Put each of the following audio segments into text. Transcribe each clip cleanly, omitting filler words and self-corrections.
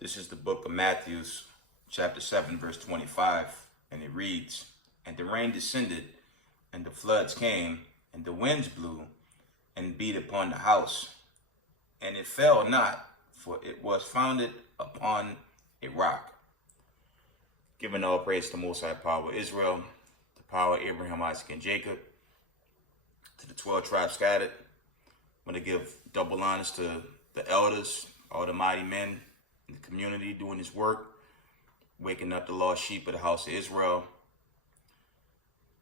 This is the book of Matthew, chapter 7, verse 25, and it reads, "And the rain descended, and the floods came, and the winds blew, and beat upon the house, and it fell not, for it was founded upon a rock." Giving all praise to the Most High power of Israel, the power of Abraham, Isaac, and Jacob, to the 12 tribes scattered. I'm going to give double honors to the elders, all the mighty men in the community doing this work, waking up the lost sheep of the house of Israel.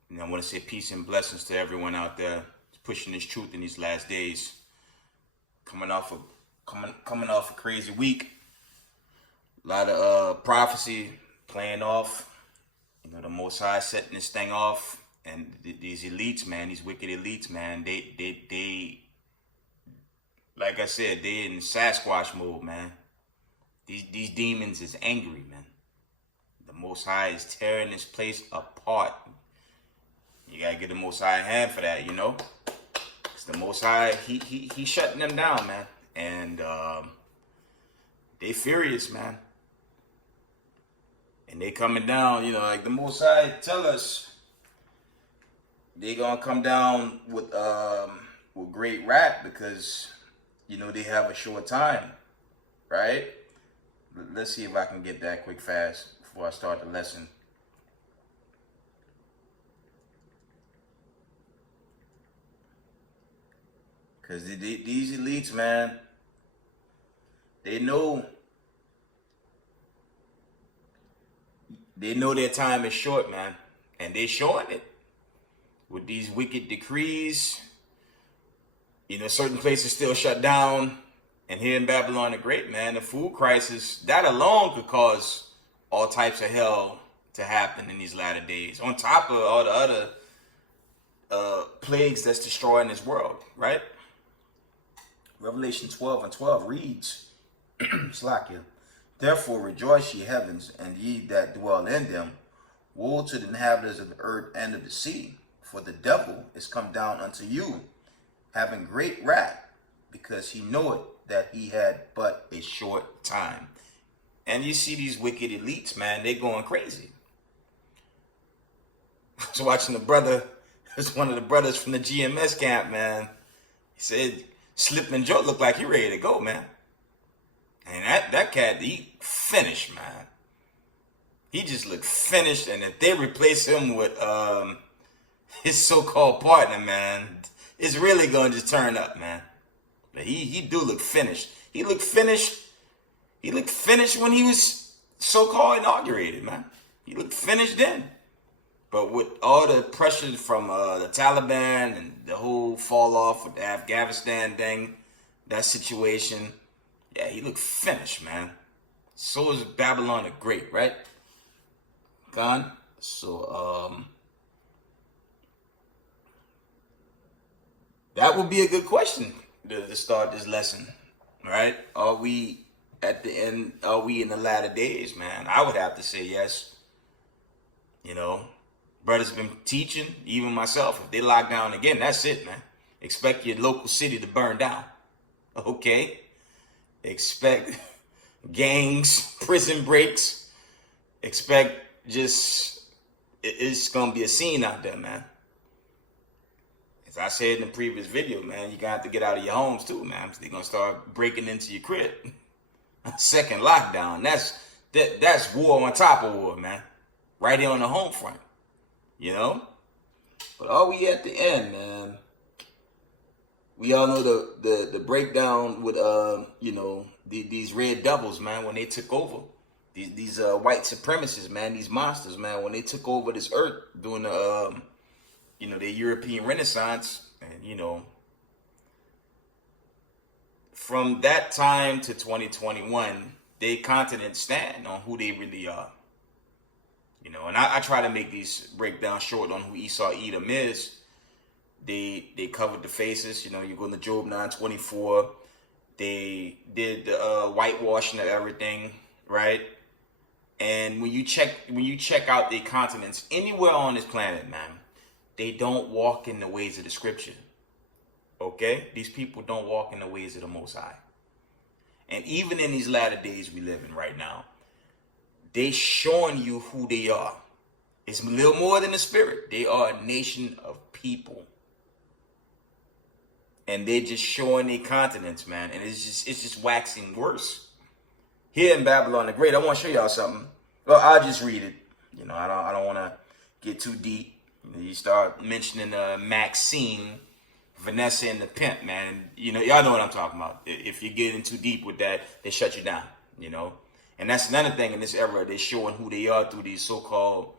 And I want to say peace and blessings to everyone out there pushing this truth in these last days. Coming off a crazy week, a lot of prophecy playing off. The Most High setting this thing off, and these elites, man, these wicked elites, man, they like I said, they in Sasquatch mode, man. These demons is angry, man. The Most High is tearing this place apart. You gotta get the Most High a hand for that, Cause the Most High, he shutting them down, man, and they furious, man. And they coming down, like the Most High tell us, they gonna come down with great wrath because they have a short time, right? Let's see if I can get that quick fast before I start the lesson. Because these elites, man, they know their time is short, man. And they showing it with these wicked decrees. Certain places still shut down. And here in Babylon the Great, man, the food crisis, that alone could cause all types of hell to happen in these latter days. On top of all the other plagues that's destroying this world, right? Revelation 12:12 reads, Slakia, "Therefore rejoice, ye heavens, and ye that dwell in them. Woe to the inhabitants of the earth and of the sea, for the devil is come down unto you, having great wrath, because he knoweth that he had but a short time." And you see these wicked elites, man, they going crazy. I was watching it's one of the brothers from the GMS camp, man. He said, Slipman Joe looked like he ready to go, man. And that cat, he finished, man. He just looked finished, and if they replace him with his so-called partner, man, it's really gonna just turn up, man. But he do look finished. He looked finished. He looked finished when he was so-called inaugurated, man. He looked finished then. But with all the pressure from the Taliban and the whole fall off with the Afghanistan thing, that situation, yeah, he looked finished, man. So is Babylon the Great, right? Gone. So that would be a good question to start this lesson, right? Are we at the end? Are we in the latter days, man? I would have to say yes. Brothers been teaching, even myself. If they lock down again, that's it, man. Expect your local city to burn down. Okay? Expect gangs, prison breaks. Expect it's gonna be a scene out there, man. As I said in the previous video, man, you're gonna have to get out of your homes too, man. They're gonna start breaking into your crib. Second lockdown. That's war on top of war, man. Right here on the home front. But are we at the end, man? We all know the breakdown with these red devils, man, when they took over. These white supremacists, man, these monsters, man, when they took over this earth during the the European Renaissance, and from that time to 2021, they continent stand on who they really are. And I try to make these breakdowns short on who Esau Edom is. They covered the faces. You go to Job 9:24. They did the whitewashing of everything, right? And when you check out the continents anywhere on this planet, man, they don't walk in the ways of the scripture. Okay? These people don't walk in the ways of the Most High. And even in these latter days we live in right now, they showing you who they are. It's a little more than a spirit. They are a nation of people. And they're just showing their continents, man. And it's just waxing worse. Here in Babylon the Great, I want to show y'all something. Well, I'll just read it. You know, I don't want to get too deep. You start mentioning Maxine, Vanessa, and the pimp, man. You know, y'all know what I'm talking about. If you're getting too deep with that, they shut you down, you know. And that's another thing in this era. They're showing who they are through these so-called,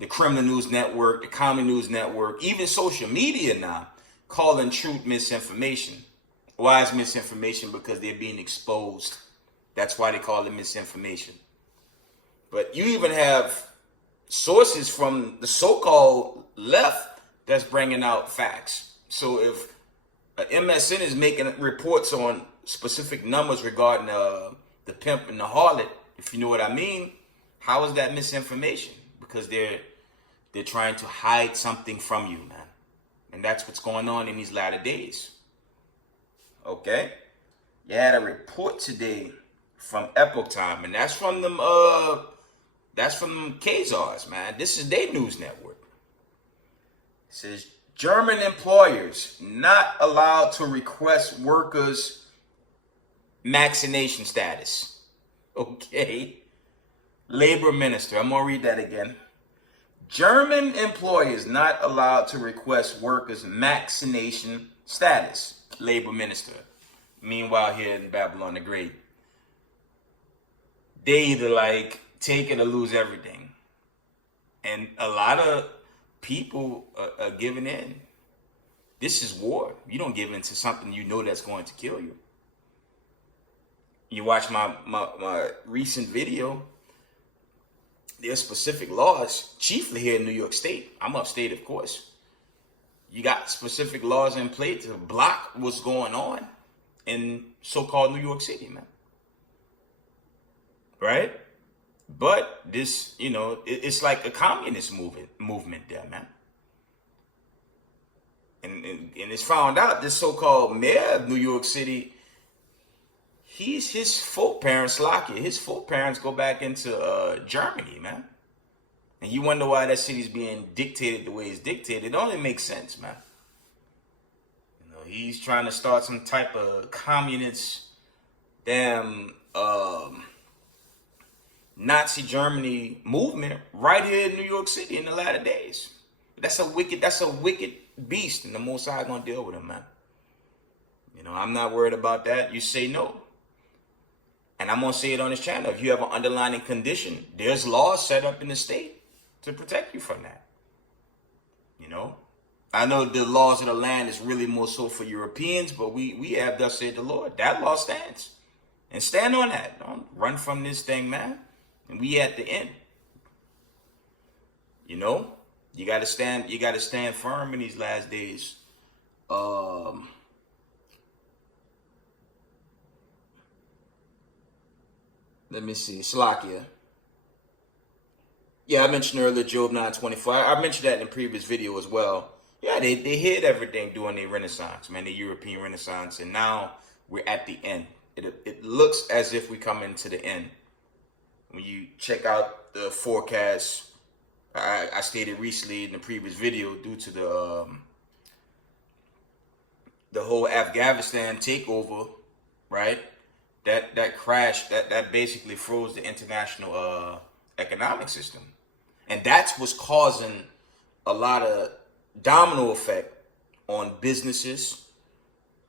the criminal news network, the common news network, even social media now, calling truth misinformation. Why is misinformation? Because they're being exposed. That's why they call it misinformation. But you even have sources from the so-called left that's bringing out facts. So if MSN is making reports on specific numbers regarding the pimp and the harlot, if you know what I mean, how is that misinformation? Because they're trying to hide something from you, man. And that's what's going on in these latter days. Okay? You had a report today from Epoch Time, and that's from them Khazars, man. This is their news network. It says German employers not allowed to request workers' vaccination status. Okay. Labor Minister. I'm going to read that again. German employers not allowed to request workers' vaccination status. Labor Minister. Meanwhile, here in Babylon the Great, they either like take it or lose everything. And a lot of people are giving in. This is war. You don't give in to something you know that's going to kill you. You watch my recent video, there's specific laws, chiefly here in New York State. I'm upstate, of course. You got specific laws in place to block what's going on in so-called New York City, man. Right? But this, you know, it's like a communist movement there, man. And it's found out this so-called mayor of New York City, his full parents, Slovakia, his full parents go back into Germany, man. And you wonder why that city's being dictated the way it's dictated. It only makes sense, man. You know, he's trying to start some type of communist, damn, Nazi Germany movement right here in New York City in the latter days. That's a wicked beast, and the Most High gonna deal with him, man. You know, I'm not worried about that. You say no. And I'm gonna say it on this channel. If you have an underlying condition, there's laws set up in the state to protect you from that. You know? I know the laws of the land is really more so for Europeans, but we have thus said the Lord. That law stands. And stand on that. Don't run from this thing, man. And we at the end. You know? You gotta stand firm in these last days. Let me see. Slovakia. Yeah, I mentioned earlier Job 9:24. I mentioned that in the previous video as well. Yeah, they hid everything during the Renaissance, man, the European Renaissance, and now we're at the end. It looks as if we come into the end. When you check out the forecast, I stated recently in the previous video, due to the whole Afghanistan takeover, right? That crash, that basically froze the international economic system. And that's what's causing a lot of domino effect on businesses,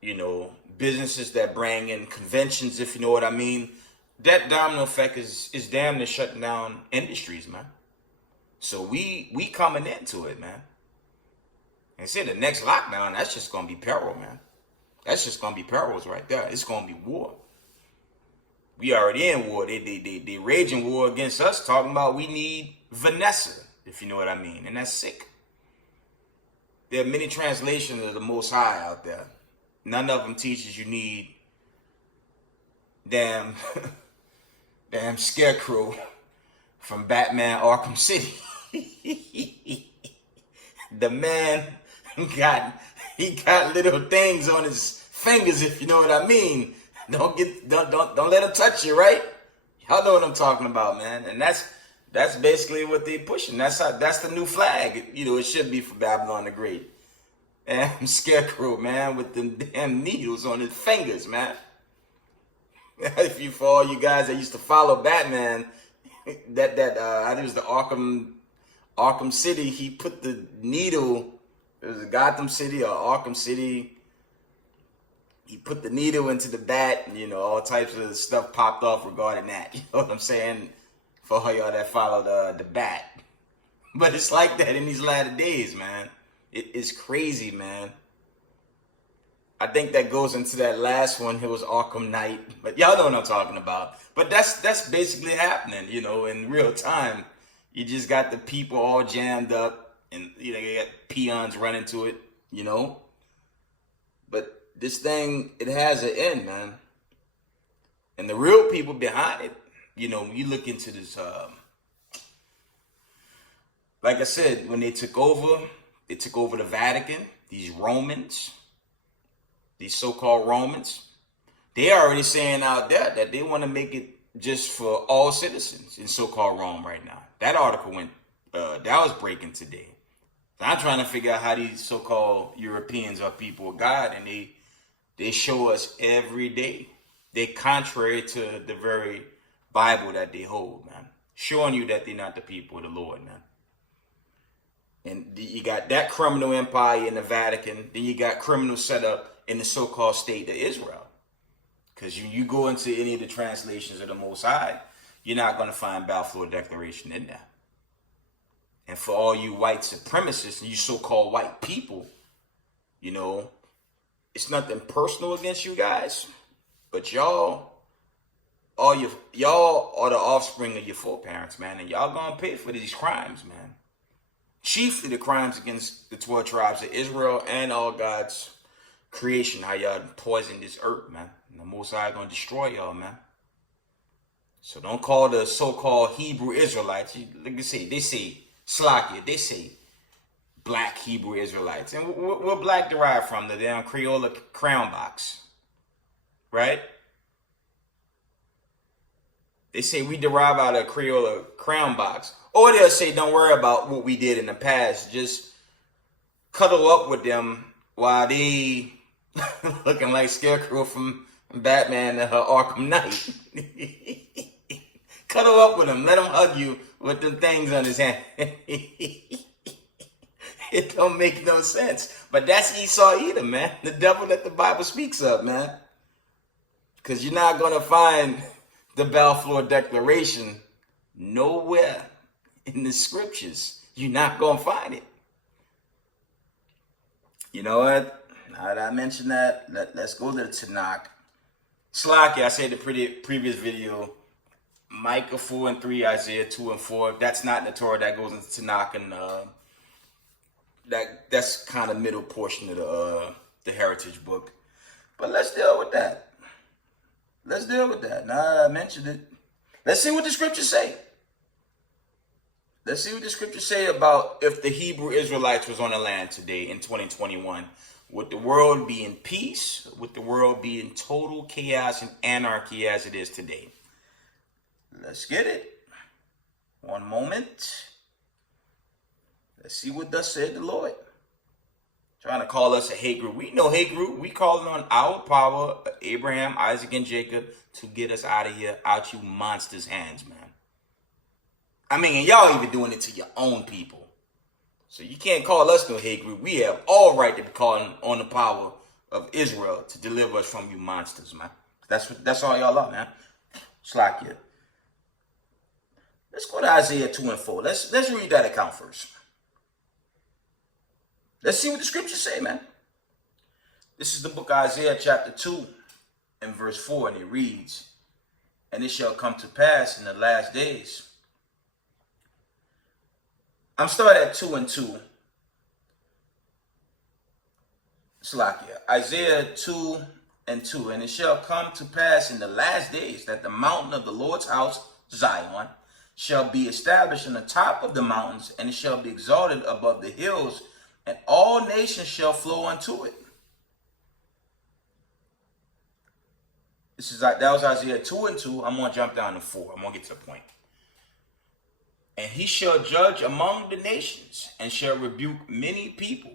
you know, businesses that bring in conventions, if you know what I mean. That domino effect is damn near shutting down industries, man. So we coming into it, man. And say the next lockdown, that's just gonna be peril, man. That's just gonna be perils right there. It's gonna be war. We already in war. They raging war against us, talking about we need Vanessa, if you know what I mean. And that's sick. There are many translations of the Most High out there. None of them teaches you need damn Scarecrow from Batman Arkham City. The man got little things on his fingers, if you know what I mean. Don't let them touch you, right? Y'all know what I'm talking about, man. And that's basically what they pushing. That's the new flag. It should be for Babylon the Great. And Scarecrow, man, with them damn needles on his fingers, man. For all you guys that used to follow Batman, I think it was the Arkham City. He put the needle. It was Gotham City or Arkham City. He put the needle into the bat, and all types of stuff popped off regarding that. You know what I'm saying? For all y'all that follow the bat. But it's like that in these latter days, man. It is crazy, man. I think that goes into that last one. It was Arkham Knight. But y'all know what I'm talking about. But that's basically happening, in real time. You just got the people all jammed up, and you got peons running to it, But this thing, it has an end, man. And the real people behind it, when you look into this, like I said, when they took over the Vatican, these Romans, these so-called Romans, they already saying out there that they want to make it just for all citizens in so-called Rome right now. That article that was breaking today. I'm trying to figure out how these so-called Europeans are people of God, and they show us every day. They're contrary to the very Bible that they hold, man. Showing you that they're not the people of the Lord, man. And you got that criminal empire in the Vatican. Then you got criminals set up in the so-called state of Israel. Because you go into any of the translations of the Most High, you're not going to find Balfour Declaration in there. And for all you white supremacists and you so-called white people, it's nothing personal against you guys, but y'all are the offspring of your foreparents, man, and y'all gonna pay for these crimes, man. Chiefly the crimes against the 12 tribes of Israel and all God's creation, how y'all poisoned this earth, man. And the Most High gonna destroy y'all, man. So don't call the so-called Hebrew Israelites, like they say Slakia, they say black Hebrew Israelites. And where black derived from? The damn Crayola crown box. Right? They say we derive out of Crayola crown box. Or they'll say, don't worry about what we did in the past. Just cuddle up with them while they looking like Scarecrow from Batman and her Arkham Knight. Cuddle up with him. Let him hug you with them things on his hand. It don't make no sense. But that's Esau Edom, man. The devil that the Bible speaks of, man. Because you're not going to find the Balfour Declaration nowhere in the scriptures. You're not going to find it. You know what? Now that I mentioned that, let's go to the Tanakh. Slacky, I said in the previous video, Micah 4 and 3, Isaiah 2 and 4. That's not in the Torah. That goes into Tanakh, and that's kind of middle portion of the Heritage book. But let's deal with that. Now I mentioned it. Let's see what the scriptures say. Let's see what the scriptures say about if the Hebrew Israelites was on the land today in 2021. Would the world be in peace? Would the world be in total chaos and anarchy as it is today? Let's get it. One moment. Let's see what thus said the Lord. Trying to call us a hate group. We know hate group. We calling on our power, Abraham, Isaac, and Jacob, to get us out of here, out you monsters' hands, man. I mean, and y'all even doing it to your own people. So you can't call us no hate group. We have all right to be calling on the power of Israel to deliver us from you monsters, man. That's all y'all are, man. Slack you. Let's go to Isaiah 2 and 4. Let's read that account first. Let's see what the scriptures say, man. This is the book of Isaiah chapter 2 and verse 4, and it reads, "And it shall come to pass in the last days." I'm starting at 2 and 2. Slakia. Isaiah 2 and 2. "And it shall come to pass in the last days that the mountain of the Lord's house, Zion, shall be established on the top of the mountains, and it shall be exalted above the hills, and all nations shall flow unto it." That was Isaiah 2 and 2. I'm going to jump down to 4. I'm going to get to the point. And he shall judge among the nations, and shall rebuke many people.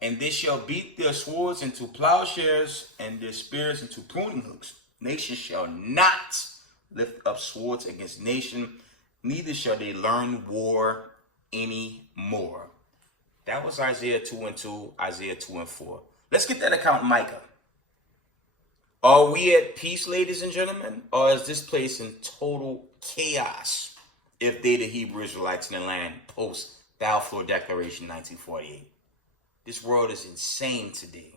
And they shall beat their swords into plowshares, and their spears into pruning hooks. Nation shall not lift up swords against nation, neither shall they learn war any more. That was Isaiah 2 and 2, Isaiah 2 and 4. Let's get that account in Micah. Are we at peace, ladies and gentlemen? Or is this place in total chaos if they, the Hebrew Israelites in the land, post Balfour Declaration 1948? This world is insane today.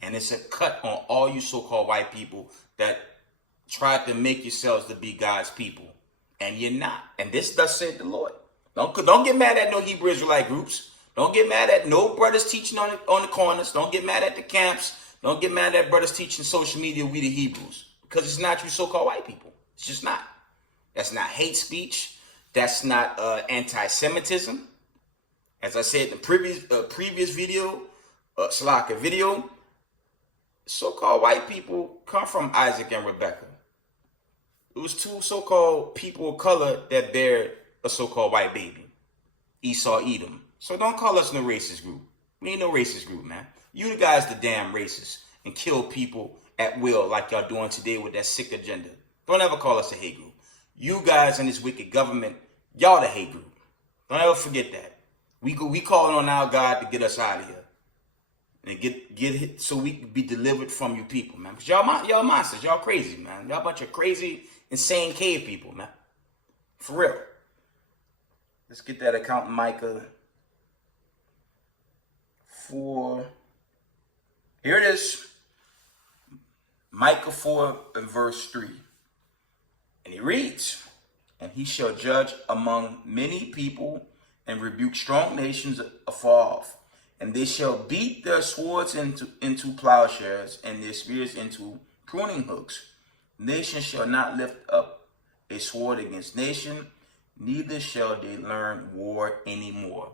And it's a cut on all you so-called white people that tried to make yourselves to be God's people. And you're not. And this thus said the Lord. Don't get mad at no Hebrew Israelite groups. Don't get mad at no brothers teaching on the corners. Don't get mad at the camps. Don't get mad at brothers teaching social media, we the Hebrews. Because it's not you so-called white people. It's just not. That's not hate speech. That's not anti-Semitism. As I said in the previous video, so-called white people come from Isaac and Rebekah. It was two so-called people of color that bear a so-called white baby, Esau, Edom. So don't call us no racist group. We ain't no racist group, man. You guys the damn racist and kill people at will like y'all doing today with that sick agenda. Don't ever call us a hate group. You guys in this wicked government, y'all the hate group. Don't ever forget that. We calling on our God to get us out of here. And get it so we can be delivered from you people, man. Because y'all monsters, y'all crazy, man. Y'all a bunch of crazy, insane cave people, man. For real. Let's get that account in Micah 4. Here it is. Micah 4 and verse 3. And he reads, and he shall judge among many people and rebuke strong nations afar off. And they shall beat their swords into plowshares and their spears into pruning hooks. Nation shall not lift up a sword against nation, neither shall they learn war anymore.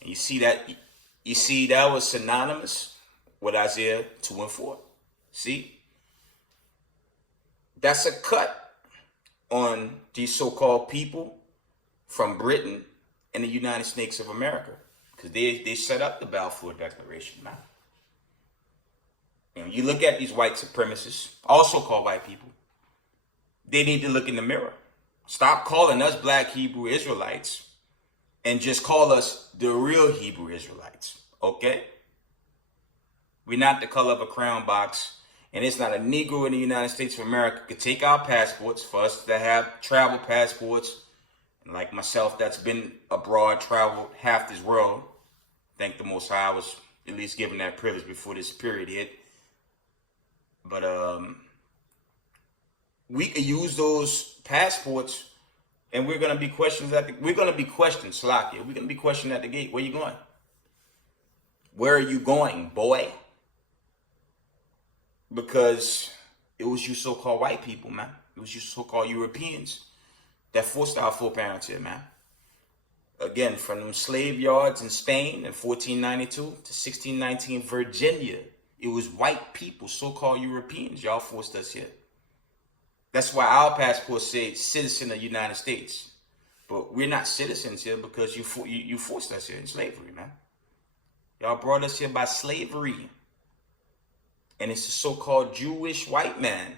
And you see that was synonymous with Isaiah 2 and 4. See? That's a cut on these so-called people from Britain and the United States of America. Because they set up the Balfour Declaration, man. And you look at these white supremacists, also called white people, they need to look in the mirror. Stop calling us black Hebrew Israelites and just call us the real Hebrew Israelites, okay? We're not the color of a crown box, and it's not a Negro in the United States of America could take our passports for us to have travel passports. And like myself, that's been abroad, traveled half this world. Thank the Most High, I was at least given that privilege before this period hit. But we could use those passports, and we're gonna be questioned Slovakia. We're gonna be questioned at the gate. Where you going? Where are you going, boy? Because it was you so-called white people, man. It was you so-called Europeans that forced our foreparents here, man. Again, from them slave yards in Spain in 1492 to 1619 Virginia, it was white people, so-called Europeans. Y'all forced us here. That's why our passports say citizen of the United States. But we're not citizens here because you forced us here in slavery, man. Y'all brought us here by slavery. And it's a so-called Jewish white man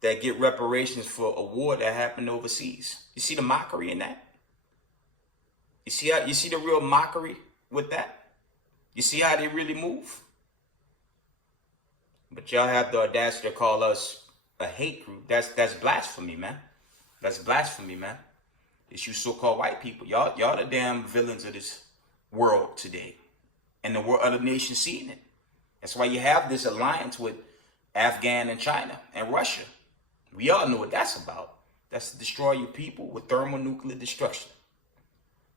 that get reparations for a war that happened overseas. You see the mockery in that? You see the real mockery with that? You see how they really move? But y'all have the audacity to call us a hate group. That's blasphemy, man. That's blasphemy, man. It's you so-called white people. Y'all the damn villains of this world today. And the world, other nations seeing it. That's why you have this alliance with Afghan and China and Russia. We all know what that's about. That's to destroy your people with thermonuclear destruction.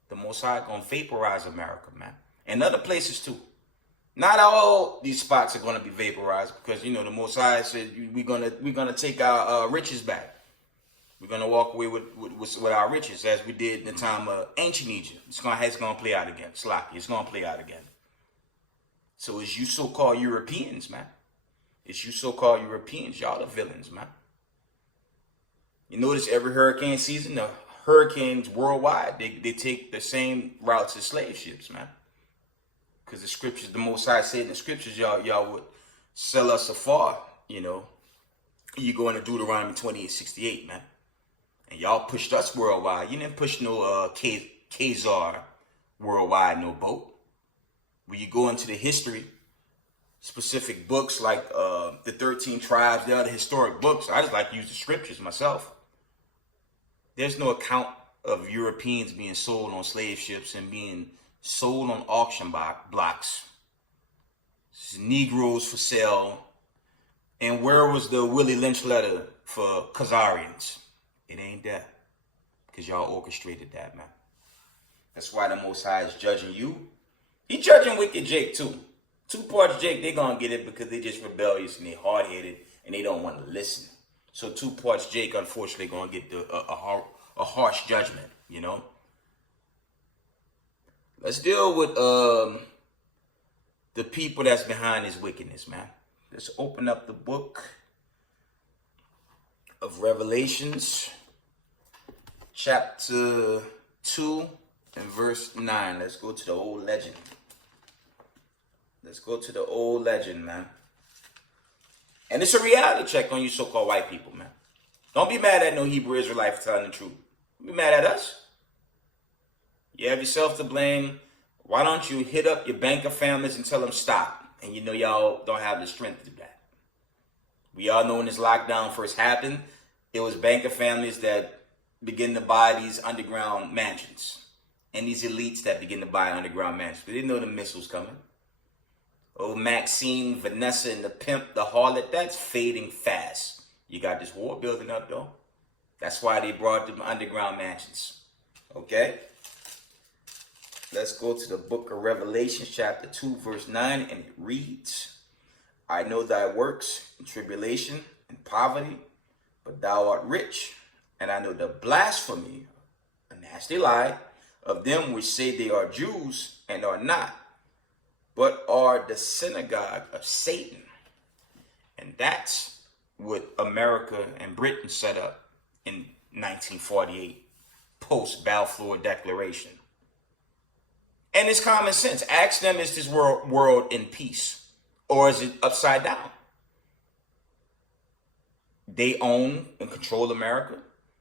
The Most High gonna vaporize America, man. And other places too. Not all these spots are gonna be vaporized because the Most High said we're gonna take our riches back. We're gonna walk away with our riches as we did in the time of ancient Egypt. It's gonna play out again. Slocky, it's gonna play out again. So it's you so-called Europeans, man. It's you so-called Europeans. Y'all the villains, man. You notice every hurricane season, the hurricanes worldwide, they take the same routes as slave ships, man. Because the scriptures, the Most High said in the scriptures, y'all would sell us afar, you know. You go into Deuteronomy 28:68, man. And y'all pushed us worldwide. You didn't push no Khazar worldwide, no boat. When you go into the history, specific books like the 13 tribes, the other historic books, I just like to use the scriptures myself. There's no account of Europeans being sold on slave ships and being sold on auction blocks. Negroes for sale. And where was the Willie Lynch letter for Khazarians? It ain't there. Because y'all orchestrated that, man. That's why the Most High is judging you. He judging Wicked Jake too. Two parts Jake, they gonna get it because they just rebellious and they hard-headed and they don't want to listen. So two parts Jake, unfortunately, gonna get a harsh judgment, you know. Let's deal with the people that's behind this wickedness, man. Let's open up the book of Revelations, chapter 2 and verse 9. Let's go to the old legend. Let's go to the old legend, man. And it's a reality check on you so-called white people, man. Don't be mad at no Hebrew Israelite for telling the truth. Don't be mad at us. You have yourself to blame. Why don't you hit up your banker families and tell them stop? And you know y'all don't have the strength to do that. We all know when this lockdown first happened, it was banker families that begin to buy these underground mansions. And these elites that begin to buy underground mansions. They didn't know the missiles coming. Oh, Maxine, Vanessa, and the pimp, the harlot, that's fading fast. You got this war building up, though. That's why they brought them underground mansions. Okay? Let's go to the book of Revelation, chapter 2, verse 9, and it reads, I know thy works, in tribulation, and poverty, but thou art rich. And I know the blasphemy, a nasty lie, of them which say they are Jews and are not, but are the synagogue of Satan. And that's what America and Britain set up in 1948, post-Balfour Declaration. And it's common sense. Ask them, is this world in peace? Or is it upside down? They own and control America.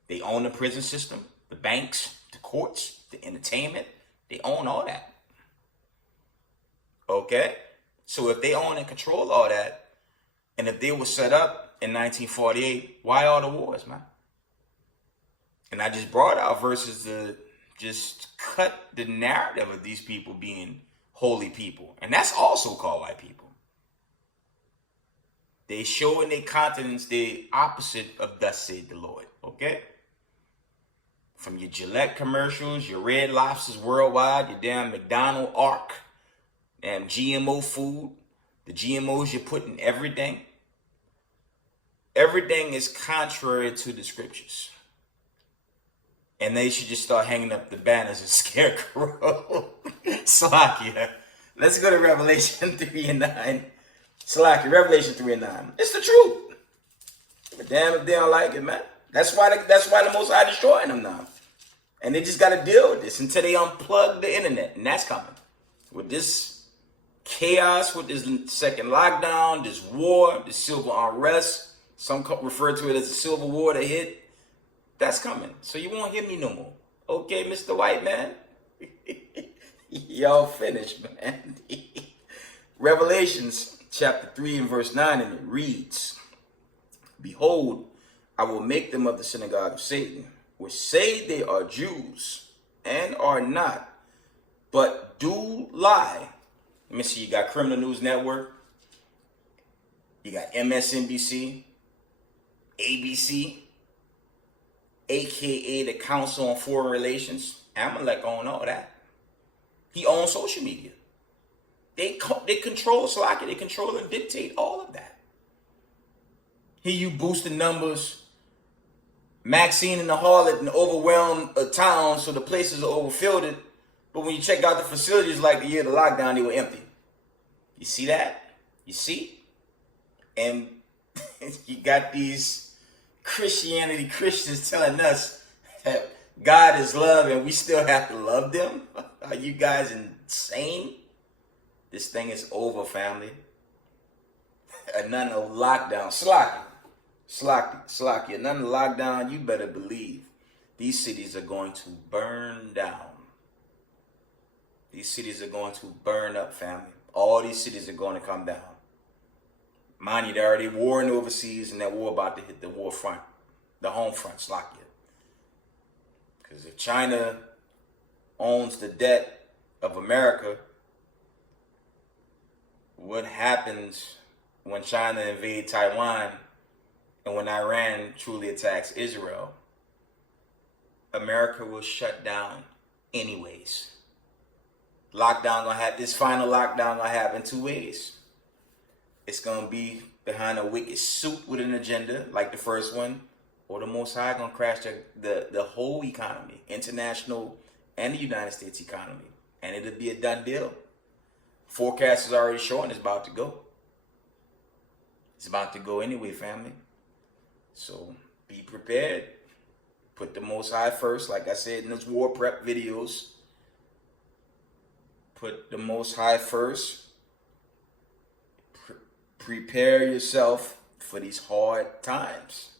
They own the prison system, the banks, the courts, the entertainment. They own all that. Okay? So if they own and control all that, and if they were set up in 1948, why all the wars, man? And I just brought out verses to just cut the narrative of these people being holy people. And that's also called white people. They show in their countenance the opposite of thus said the Lord. Okay? From your Gillette commercials, your Red Lobsters worldwide, your damn McDonald Ark, damn GMO food, the GMOs you put in everything. Everything is contrary to the scriptures. And they should just start hanging up the banners of scarecrow. Salakia. Let's go to Revelation 3 and 9. Salakia, Revelation 3 and 9. It's the truth. But damn if they don't like it, man. That's why the Most High destroying them now. And they just got to deal with this until they unplug the internet. And that's coming. With this chaos, with this second lockdown, this war, this civil unrest, some refer to it as a civil war that hit. That's coming. So you won't hear me no more. Okay, Mr. White Man? Y'all finished, man. Revelations chapter 3 and verse 9, and it reads, Behold, I will make them of the synagogue of Satan, which say they are Jews and are not, but do lie. Let me see, you got Criminal News Network, you got MSNBC, ABC, aka the Council on Foreign Relations. Amalek own all that. He owns social media. They control Slacker. They control and dictate all of that. Here you boosting numbers. Maxine and the harlot and overwhelmed a town, so the places are overfilled. But when you check out the facilities like the year of the lockdown, they were empty. You see that? You see? And you got these Christians telling us that God is love and we still have to love them. Are you guys insane? This thing is over, family. None of lockdown. Slocky. None of lockdown. You better believe these cities are going to burn down. These cities are going to burn up, family. All these cities are going to come down. Mind you, they're already warring overseas, and that war about to hit the war front, the home front, Slocky. Because if China owns the debt of America, what happens when China invades Taiwan and when Iran truly attacks Israel? America will shut down anyways. This final lockdown gonna happen 2 ways. It's gonna be behind a wicked suit with an agenda, like the first one, or the Most High gonna crash the whole economy, international and the United States economy, and it'll be a done deal. Forecast is already showing it's about to go. It's about to go anyway, family. So be prepared. Put the Most High first, like I said in those war prep videos. Put the Most High first. Prepare yourself for these hard times.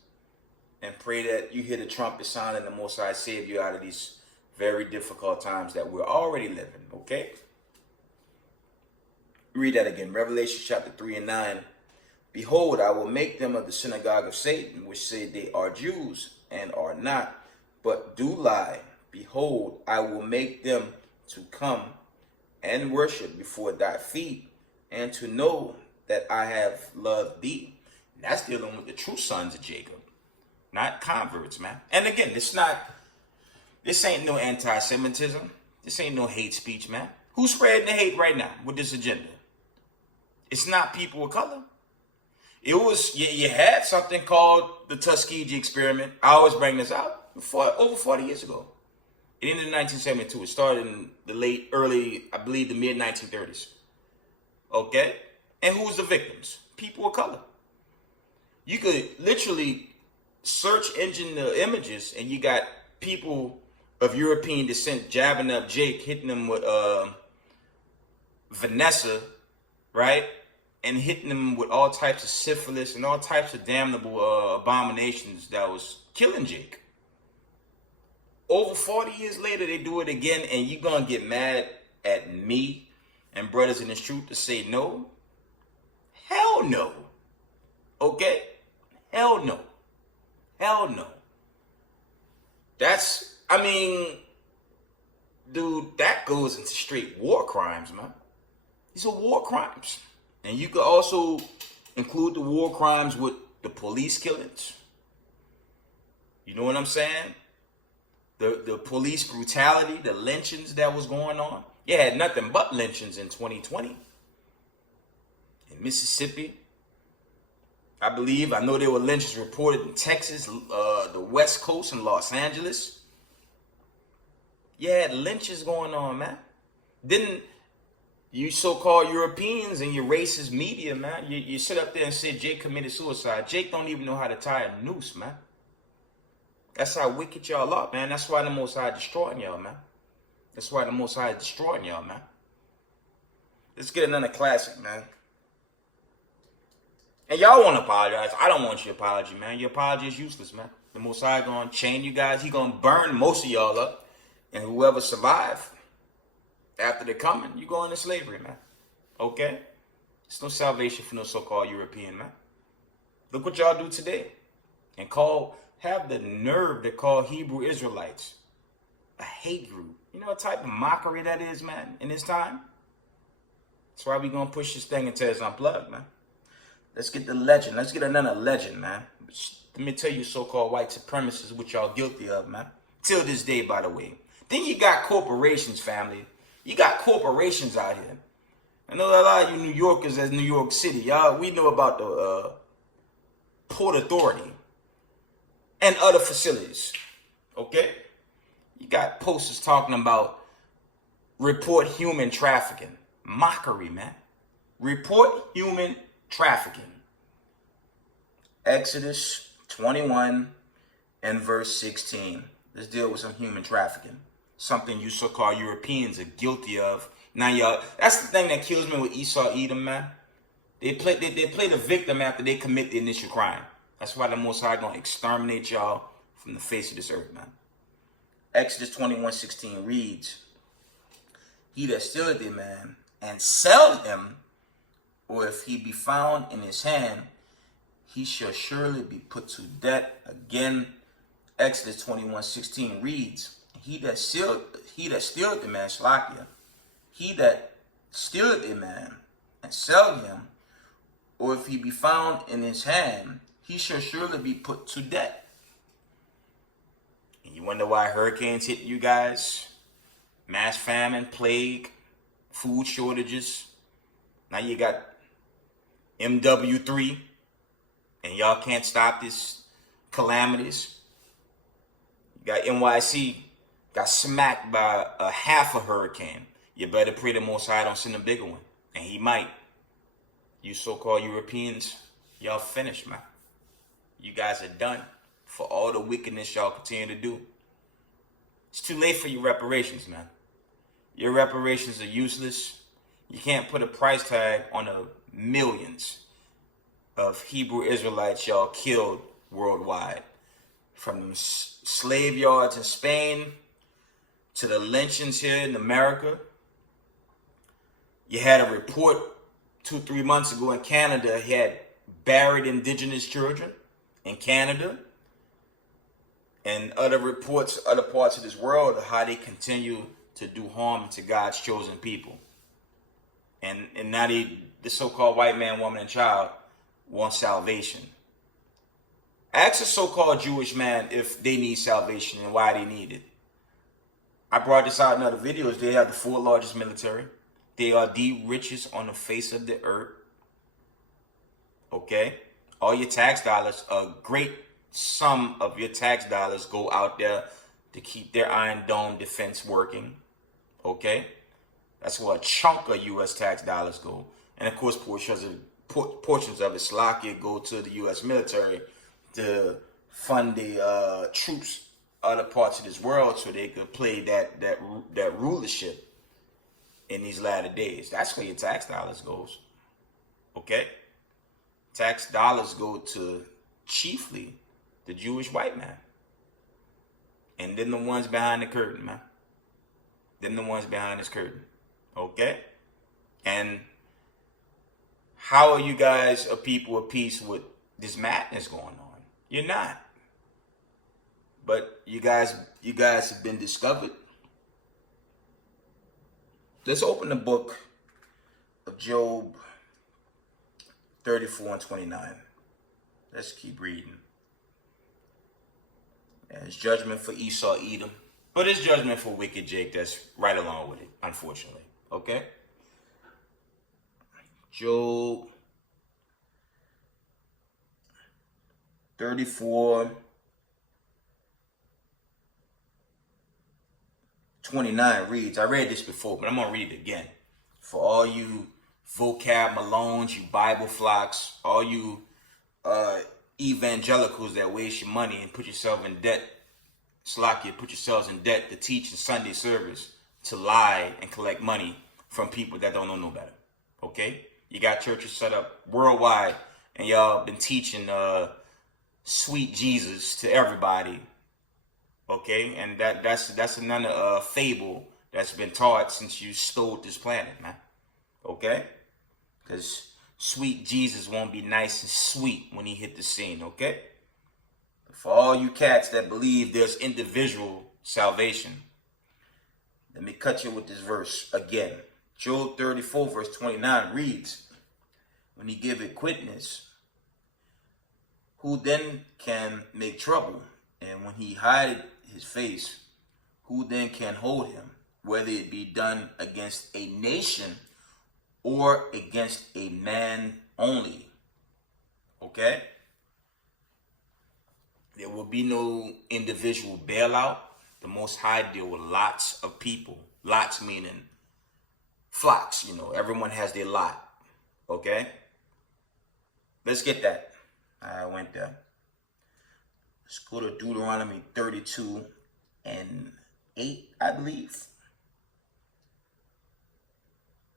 And pray that you hear the trumpet sound and the Most High save you out of these very difficult times that we're already living, okay? Read that again. Revelation chapter 3 and 9. Behold, I will make them of the synagogue of Satan, which say they are Jews and are not, but do lie. Behold, I will make them to come and worship before thy feet, and to know that I have loved thee. And that's dealing with the true sons of Jacob, not converts, man. And again, this ain't no anti-Semitism. This ain't no hate speech, man. Who's spreading the hate right now with this agenda? It's not people of color. It was, you had something called the Tuskegee Experiment. I always bring this out over 40 years ago. It ended in 1972. It started in the mid 1930s. Okay? And who's the victims? People of color. You could literally search engine the images and you got people of European descent jabbing up Jake, hitting him with Vanessa, right? And hitting him with all types of syphilis and all types of damnable abominations that was killing Jake. Over 40 years later, they do it again, and you're going to get mad at me and brothers in the truth to say no? Hell no. Okay? Hell no. Hell no. Dude, that goes into straight war crimes, man. These are war crimes. And you could also include the war crimes with the police killings. You know what I'm saying? The police brutality, the lynchings that was going on. You had nothing but lynchings in 2020. In Mississippi, I know there were lynchings reported in Texas, the West Coast, and Los Angeles. You had lynches going on, man. Didn't you so-called Europeans and your racist media, man, you sit up there and say Jake committed suicide. Jake don't even know how to tie a noose, man. That's how wicked y'all are, man. That's why the Most High destroying y'all, man. That's why the Most High is destroying y'all, man. Let's get another classic, man. And y'all want to apologize. I don't want your apology, man. Your apology is useless, man. The Most High going to chain you guys. He going to burn most of y'all up. And whoever survive after they're coming, you go into slavery, man. Okay? There's no salvation for no so-called European, man. Look what y'all do today. And have the nerve to call Hebrew Israelites a hate group. You know what type of mockery that is, man, in this time? That's why we going to push this thing until it's unplugged, man. Let's get the legend. Let's get another legend, man. Let me tell you so-called white supremacists what y'all guilty of, man. Till this day, by the way. Then you got corporations, family. You got corporations out here. I know a lot of you New Yorkers as New York City. Y'all, we know about the Port Authority and other facilities. Okay? You got posters talking about report human trafficking. Mockery, man. Report human trafficking. Exodus 21 and verse 16. Let's deal with some human trafficking. Something you so-called Europeans are guilty of. Now, y'all, that's the thing that kills me with Esau, Edom, man. They play the victim after they commit the initial crime. That's why the Most High gonna exterminate y'all from the face of this earth, man. Exodus 21:16 reads, "He that stealeth a man and sell him, or if he be found in his hand, he shall surely be put to death." Again, Exodus 21:16 reads, He that stealeth a man, Slakia, he that stealeth a man and sell him, or if he be found in his hand, he shall surely be put to death. And you wonder why hurricanes hit you guys? Mass famine, plague, food shortages. Now you got MW3, and y'all can't stop this calamities. You got NYC, got smacked by a half a hurricane. You better pray the Most High don't send a bigger one. And he might. You so-called Europeans, y'all finished, man. You guys are done for all the wickedness y'all continue to do. It's too late for your reparations, man. Your reparations are useless. You can't put a price tag on the millions of Hebrew Israelites y'all killed worldwide. From the slave yards in Spain to the lynchings here in America. You had a report 2-3 months ago in Canada, he had buried indigenous children in Canada, and other reports, other parts of this world, of how they continue to do harm to God's chosen people. And now the so-called white man, woman, and child want salvation. Ask a so-called Jewish man if they need salvation and why they need it. I brought this out in other videos. They have the 4th largest military. They are the richest on the face of the earth. Okay? All your tax dollars, a great sum of your tax dollars go out there to keep their Iron Dome defense working. Okay? That's where a chunk of U.S. tax dollars go. And of course, portions of it, Slovakia, go to the U.S. military to fund the troops other parts of this world so they could play that rulership in these latter days. That's where your tax dollars goes. Okay? Tax dollars go to chiefly the Jewish white man. And then the ones behind the curtain, man. Then the ones behind this curtain. Okay? And how are you guys a people of peace with this madness going on? You're not. But you guys have been discovered. Let's open the book of Job 34 and 29. Let's keep reading. And it's judgment for Esau, Edom. But it's judgment for wicked Jake that's right along with it, unfortunately. Okay? Job 34, 29 reads, I read this before, but I'm going to read it again. For all you vocab Malones, you Bible flocks, all you evangelicals that waste your money and put yourself in debt, Slakia, put yourselves in debt to teach in Sunday service, to lie and collect money from people that don't know no better. Okay? You got churches set up worldwide, and y'all been teaching sweet Jesus to everybody. Okay, and that's another fable that's been taught since you stole this planet, man. Okay, because sweet Jesus won't be nice and sweet when he hit the scene. Okay, for all you cats that believe there's individual salvation, let me cut you with this verse again. Job 34 verse 29 reads, when he giveth quickness, who then can make trouble? And when he hideth his face, who then can hold him? Whether it be done against a nation or against a man only. Okay? There will be no individual bailout. The Most High deal with lots of people. Lots meaning flocks, you know. Everyone has their lot. Okay? Let's get that. I went there. Let's go to Deuteronomy 32 and 8, I believe.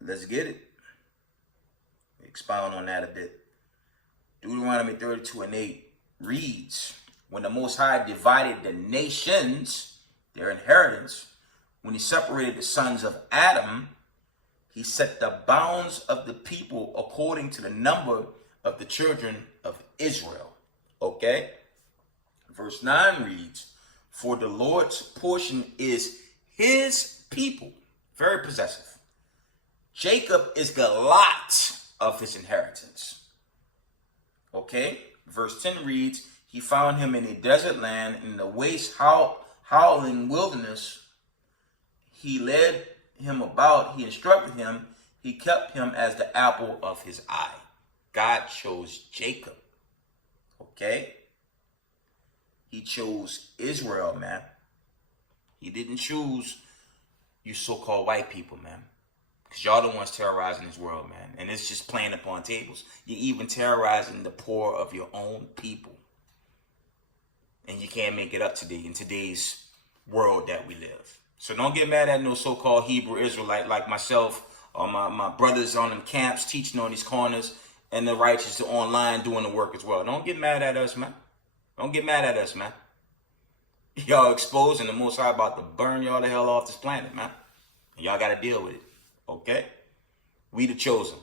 Let's get it. Expound on that a bit. Deuteronomy 32 and 8 reads, when the Most High divided the nations, their inheritance, when he separated the sons of Adam, he set the bounds of the people according to the number of the children of Israel. Okay? Verse 9 reads, for the Lord's portion is his people. Very possessive. Jacob is the lot of his inheritance. Okay? Verse 10 reads, he found him in a desert land, in the waste howling wilderness. He led him about, he instructed him, he kept him as the apple of his eye. God chose Jacob. Okay? He chose Israel, man. He didn't choose you so-called white people, man. Because y'all the ones terrorizing this world, man. And it's just playing upon tables. You're even terrorizing the poor of your own people. And you can't make it up today in today's world that we live. So don't get mad at no so-called Hebrew Israelite like myself or my brothers on them camps teaching on these corners and the righteous online doing the work as well. Don't get mad at us, man. Don't get mad at us, man. Y'all exposed and the Most High about to burn y'all the hell off this planet, man. And y'all got to deal with it, okay? We the chosen.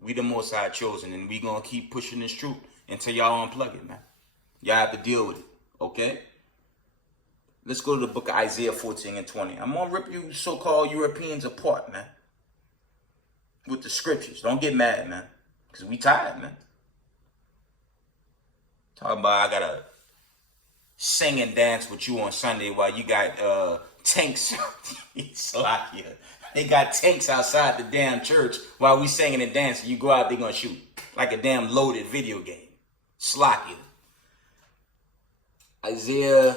We the Most High chosen, and we going to keep pushing this truth until y'all unplug it, man. Y'all have to deal with it, okay? Let's go to the book of Isaiah 14 and 20. I'm going to rip you so-called Europeans apart, man, with the scriptures. Don't get mad, man, because we tired, man. Talking about I got to sing and dance with you on Sunday while you got tanks. Slovakia. They got tanks outside the damn church while we singing and dancing. You go out, they going to shoot like a damn loaded video game. Slovakia. Isaiah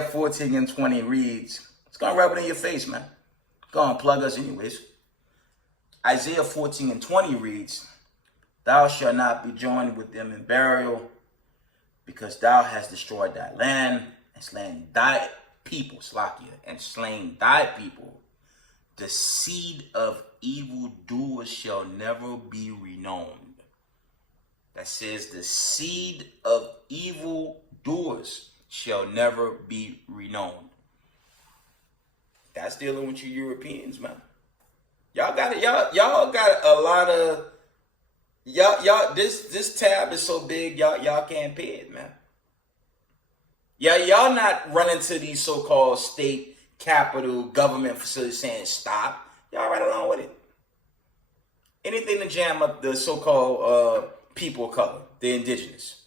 14 and 20 reads, it's going to rub it in your face, man. Go on, plug us anyways. Isaiah 14 and 20 reads, thou shalt not be joined with them in burial, because thou hast destroyed thy land and slain thy people, Slakia, and slain thy people. The seed of evildoers shall never be renowned. That says the seed of evildoers shall never be renowned. That's dealing with you Europeans, man. Y'all got it. Y'all got a lot of y'all. This tab is so big, y'all can't pay it, man. Yeah, y'all not running to these so-called state capital government facilities saying stop. Y'all right along with it. Anything to jam up the so-called people of color, the indigenous.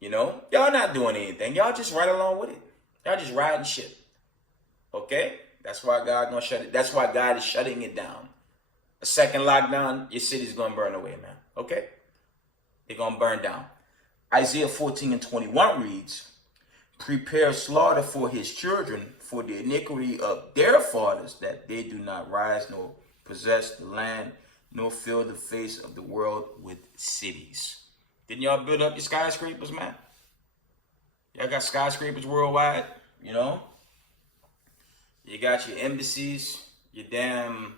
You know, y'all not doing anything. Y'all just right along with it. Y'all just riding shit. Okay, that's why God gonna shut it. That's why God is shutting it down. A second lockdown, your city's gonna burn away, man. Okay, they're gonna burn down. Isaiah 14 and 21 reads, prepare slaughter for his children for the iniquity of their fathers, that they do not rise nor possess the land, nor fill the face of the world with cities. Didn't y'all build up your skyscrapers, man? Y'all got skyscrapers worldwide, you know? You got your embassies, your damn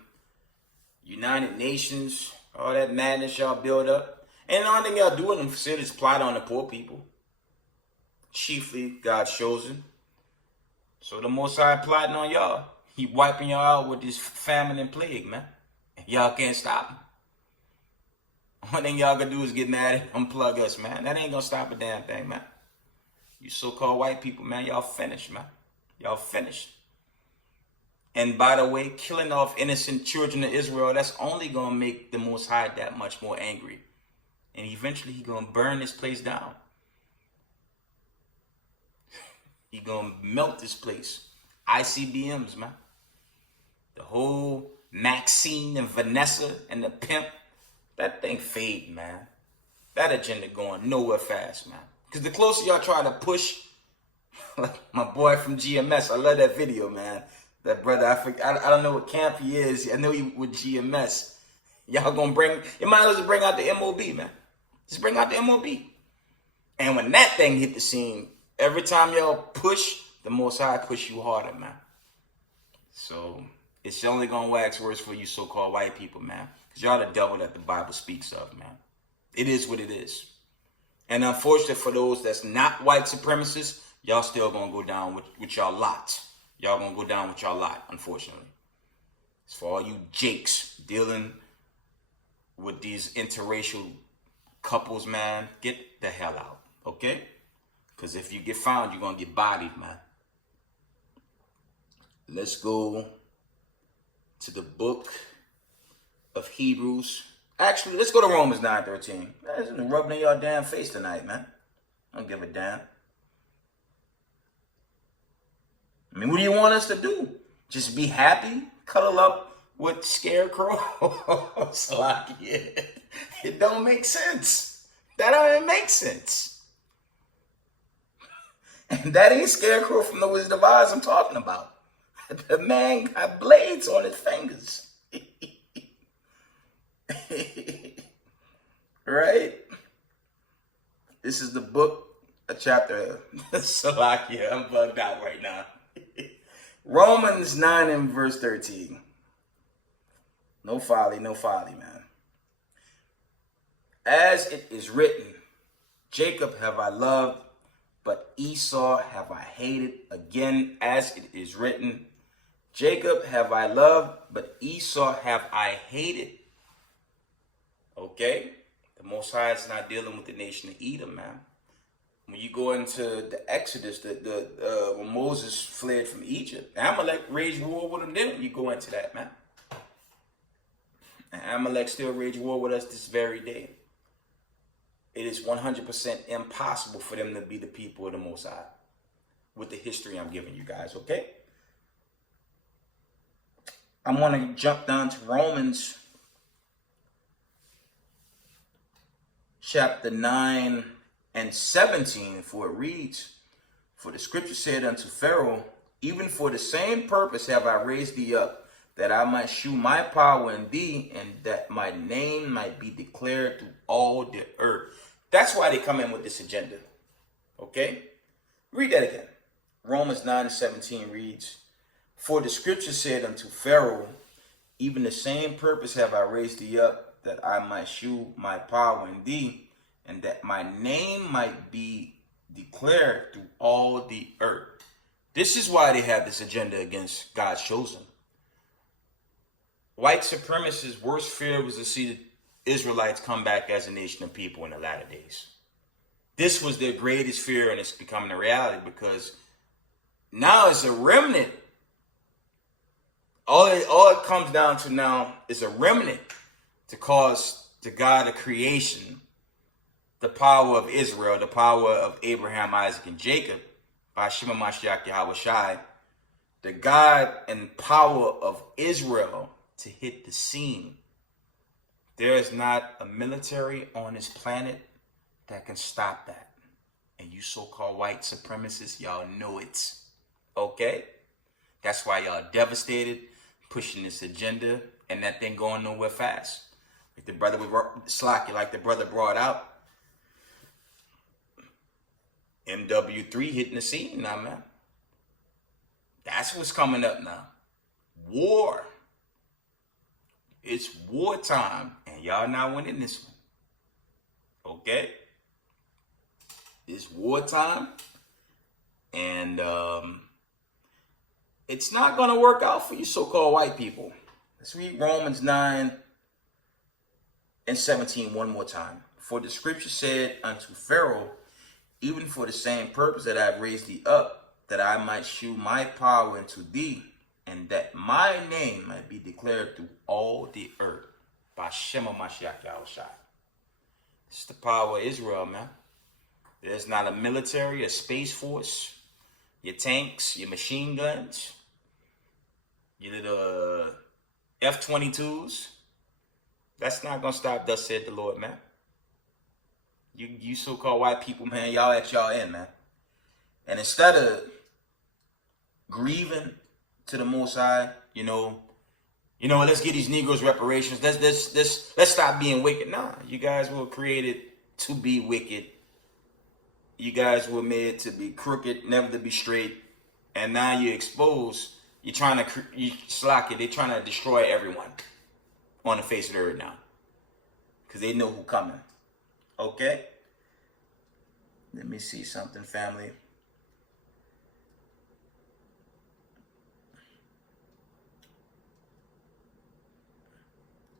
United Nations, all that madness y'all build up. And the only thing y'all do in them facilities is plot on the poor people. Chiefly God's chosen. So the Most High plotting on y'all. He wiping y'all out with this famine and plague, man. And y'all can't stop him. One thing y'all gonna do is get mad and unplug us, man. That ain't gonna stop a damn thing, man. You so-called white people, man, y'all finished, man. Y'all finished. And by the way, killing off innocent children of Israel, that's only gonna make the Most High that much more angry. And eventually he gonna burn this place down. He gonna melt this place. ICBMs, man. The whole Maxine and Vanessa and the pimp, that thing fade, man. That agenda going nowhere fast, man. Because the closer y'all try to push, like my boy from GMS, I love that video, man. That brother, I don't know what camp he is. I know he with GMS. Y'all gonna you might as well bring out the MOB, man. Just bring out the MOB. And when that thing hit the scene, every time y'all push, the Most High push you harder, man. So it's only gonna wax worse for you so-called white people, man. Because y'all the devil that the Bible speaks of, man. It is what it is. And unfortunately for those that's not white supremacists, y'all still gonna go down with y'all lot. Y'all gonna go down with y'all lot, unfortunately. It's for all you jakes dealing with these interracial couples, man, get the hell out, okay? Because if you get found, you're gonna get bodied, man. Let's go to the book of Hebrews. Actually, let's go to Romans 9:13. That's rubbing in your damn face tonight, man. I don't give a damn. I mean, what do you want us to do? Just be happy? Cuddle up with Scarecrow? It don't make sense. That don't make sense. And that ain't Scarecrow from the Wizard of Oz I'm talking about. The man got blades on his fingers. Right? This is the book, a chapter. Salakia, I'm bugged out right now. Romans 9 and verse 13. No folly, man. As it is written, Jacob have I loved, but Esau have I hated. Again, as it is written, Jacob have I loved, but Esau have I hated. Okay? The Most High is not dealing with the nation of Edom, man. When you go into the Exodus, when Moses fled from Egypt, Amalek waged war with him then when you go into that, man. And Amalek still wage war with us this very day. It is 100% impossible for them to be the people of the Most High with the history I'm giving you guys, okay? I'm going to jump down to Romans chapter 9 and 17, for it reads, For the scripture said unto Pharaoh, Even for the same purpose have I raised thee up, that I might shew my power in thee, and that my name might be declared through all the earth. That's why they come in with this agenda. Okay? Read that again. Romans 9:17 reads, For the scripture said unto Pharaoh, Even the same purpose have I raised thee up, that I might shew my power in thee, and that my name might be declared through all the earth. This is why they have this agenda against God's chosen. White supremacists' worst fear was to see the Israelites come back as a nation of people in the latter days. This was their greatest fear, and it's becoming a reality because now it's a remnant. All it comes down to now is a remnant to cause the God of creation, the power of Israel, the power of Abraham, Isaac, and Jacob, by Shema Mashiach Yahweh Shai, the God and power of Israel to hit the scene. There is not a military on this planet that can stop that. And you so-called white supremacists, y'all know it. Okay? That's why y'all devastated, pushing this agenda, and that thing going nowhere fast. Like the brother with Slacky, like the brother brought out, MW3 hitting the scene now, man. That's what's coming up now. War. It's wartime, and y'all not winning this one. Okay? It's wartime, and it's not going to work out for you so-called white people. Let's read Romans 9 and 17 one more time. For the scripture said unto Pharaoh, Even for the same purpose that I have raised thee up, that I might shew my power unto thee, and that my name might be declared through all the earth. By Shema Mashiach Yahushua. This is the power of Israel, man. There's not a military, a space force, your tanks, your machine guns, your little F-22s. That's not going to stop, thus said the Lord, man. You so-called white people, man, y'all at y'all end, man. And instead of grieving to the Most High, You know what? Let's give these Negroes reparations. Let's stop being wicked. Nah, you guys were created to be wicked. You guys were made to be crooked, never to be straight. And now you're exposed. You're trying to, slack it. They're trying to destroy everyone on the face of the earth now. Because they know who's coming. Okay? Let me see something, family.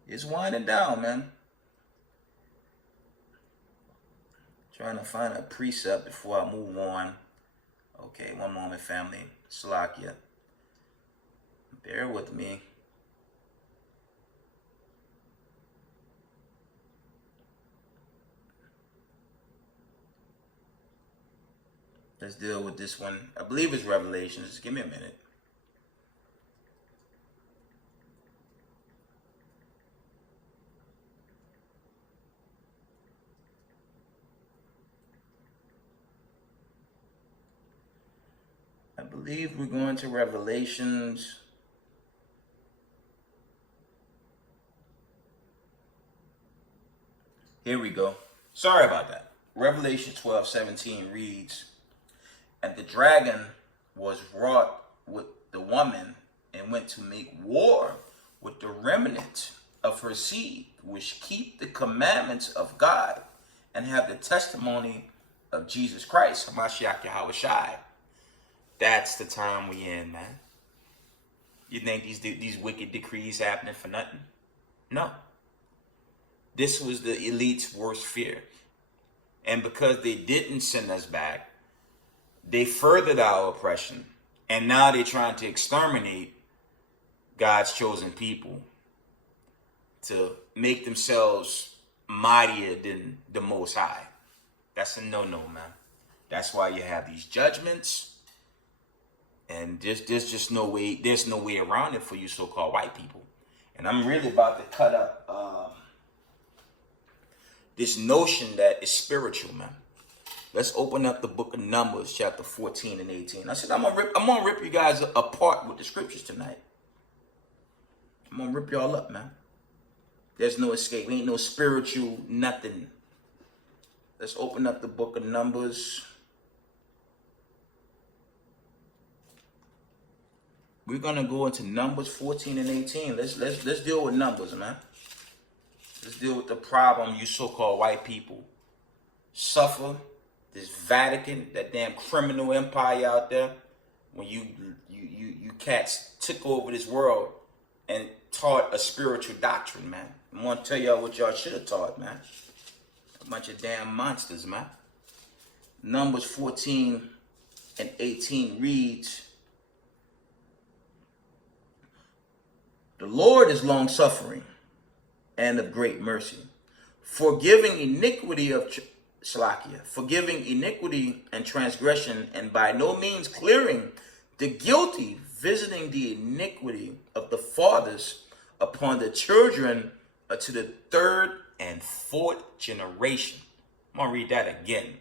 It's winding down, man. Trying to find a precept before I move on. Okay, one moment, family. Salakia. Bear with me. Let's deal with this one. I believe it's Revelation. Just give me a minute. I believe we're going to Revelations. Here we go. Sorry about that. Revelation 12:17 reads, "And the dragon was wrought with the woman and went to make war with the remnant of her seed, which keep the commandments of God and have the testimony of Jesus Christ." Hamashiach Yahushai. That's the time we in, man. You think these wicked decrees happening for nothing? No. This was the elite's worst fear. And because they didn't send us back, they furthered our oppression. And now they're trying to exterminate God's chosen people to make themselves mightier than the Most High. That's a no-no, man. That's why you have these judgments. And there's just no way around it for you so-called white people. And I'm really about to cut up this notion that is spiritual, man. Let's open up the book of Numbers, chapter 14 and 18. I said I'm gonna rip you guys apart with the scriptures tonight. I'm gonna rip y'all up, man. There's no escape. Ain't no spiritual nothing. Let's open up the book of Numbers. We're gonna go into Numbers 14 and 18. Let's deal with Numbers, man. Let's deal with the problem you so-called white people suffer. This Vatican, that damn criminal empire out there, when you cats took over this world and taught a spiritual doctrine, man. I want to tell y'all what y'all should have taught, man. A bunch of damn monsters, man. Numbers 14 and 18 reads, "The Lord is long-suffering and of great mercy, forgiving iniquity and transgression, and by no means clearing the guilty, visiting the iniquity of the fathers upon the children to the third and fourth generation." I'm gonna read that again.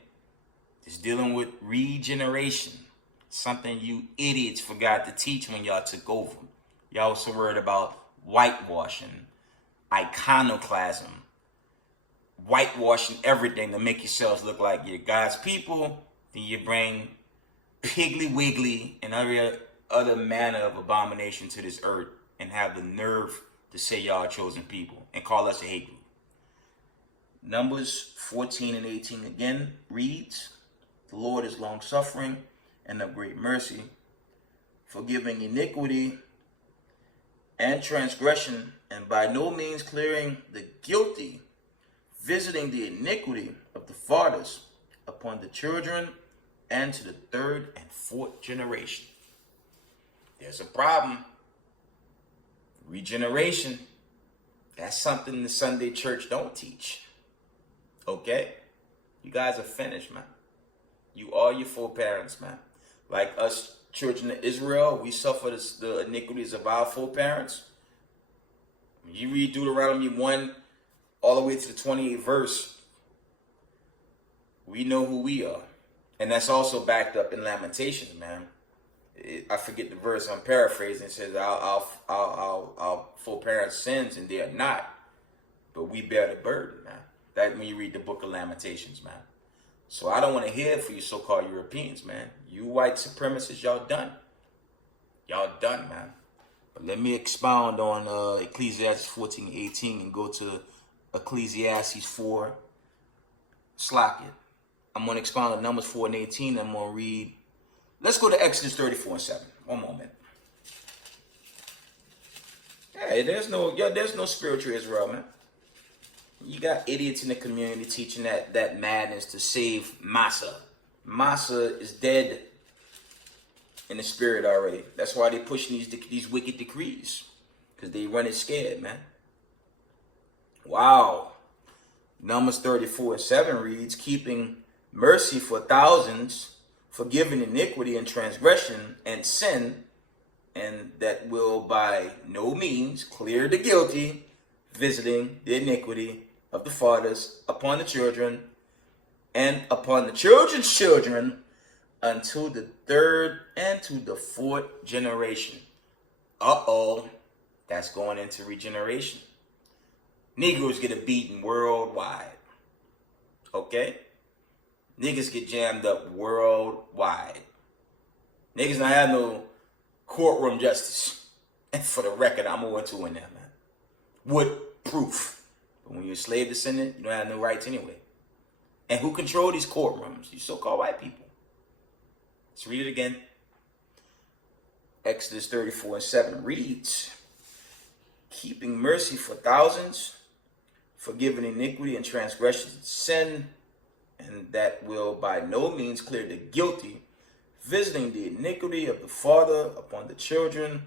It's dealing with regeneration, something you idiots forgot to teach when y'all took over. Y'all was so worried about whitewashing, iconoclasm, whitewashing everything to make yourselves look like you're God's people. Then you bring Piggly Wiggly and every other manner of abomination to this earth and have the nerve to say y'all chosen people and call us a hate group. Numbers 14 and 18 again reads, "The Lord is long-suffering and of great mercy, forgiving iniquity and transgression, and by no means clearing the guilty, visiting the iniquity of the fathers upon the children and to the third and fourth generation." There's a problem. Regeneration. That's something the Sunday church don't teach. Okay? You guys are finished, man. You are your foreparents, man. Like us children of Israel, we suffer the iniquities of our foreparents. When you read Deuteronomy 1 all the way to the 28th verse, we know who we are. And that's also backed up in Lamentations, man. I forget the verse, I'm paraphrasing. It says, I'll forbear sins, and they are not, but we bear the burden, man. That when you read the book of Lamentations, man. So I don't want to hear it for you so-called Europeans, man. You white supremacists, y'all done. Y'all done, man. But let me expound on Ecclesiastes 14:18 and go to Ecclesiastes 4. Slack it. I'm going to expound on Numbers 4:18. I'm going to read. Let's go to Exodus 34:7. One moment. Hey, there's no spiritual Israel, man. You got idiots in the community teaching that madness to save Massa. Massa is dead in the spirit already. That's why they're pushing these wicked decrees, because they running scared, man. Wow. Numbers 34:7 reads, keeping mercy for thousands, forgiving iniquity and transgression and sin, and that will by no means clear the guilty, visiting the iniquity of the fathers upon the children and upon the children's children unto the third and to the fourth generation. Uh-oh, that's going into regeneration. Negroes get a beating worldwide. Okay? Niggas get jammed up worldwide. Niggas don't have no courtroom justice. And for the record, I'm 0-2 in that, man. With proof. But when you're a slave descendant, you don't have no rights anyway. And who control these courtrooms? You so-called white people. Let's read it again. Exodus 34:7 reads, keeping mercy for thousands, forgiving iniquity and transgression and sin, and that will by no means clear the guilty, visiting the iniquity of the father upon the children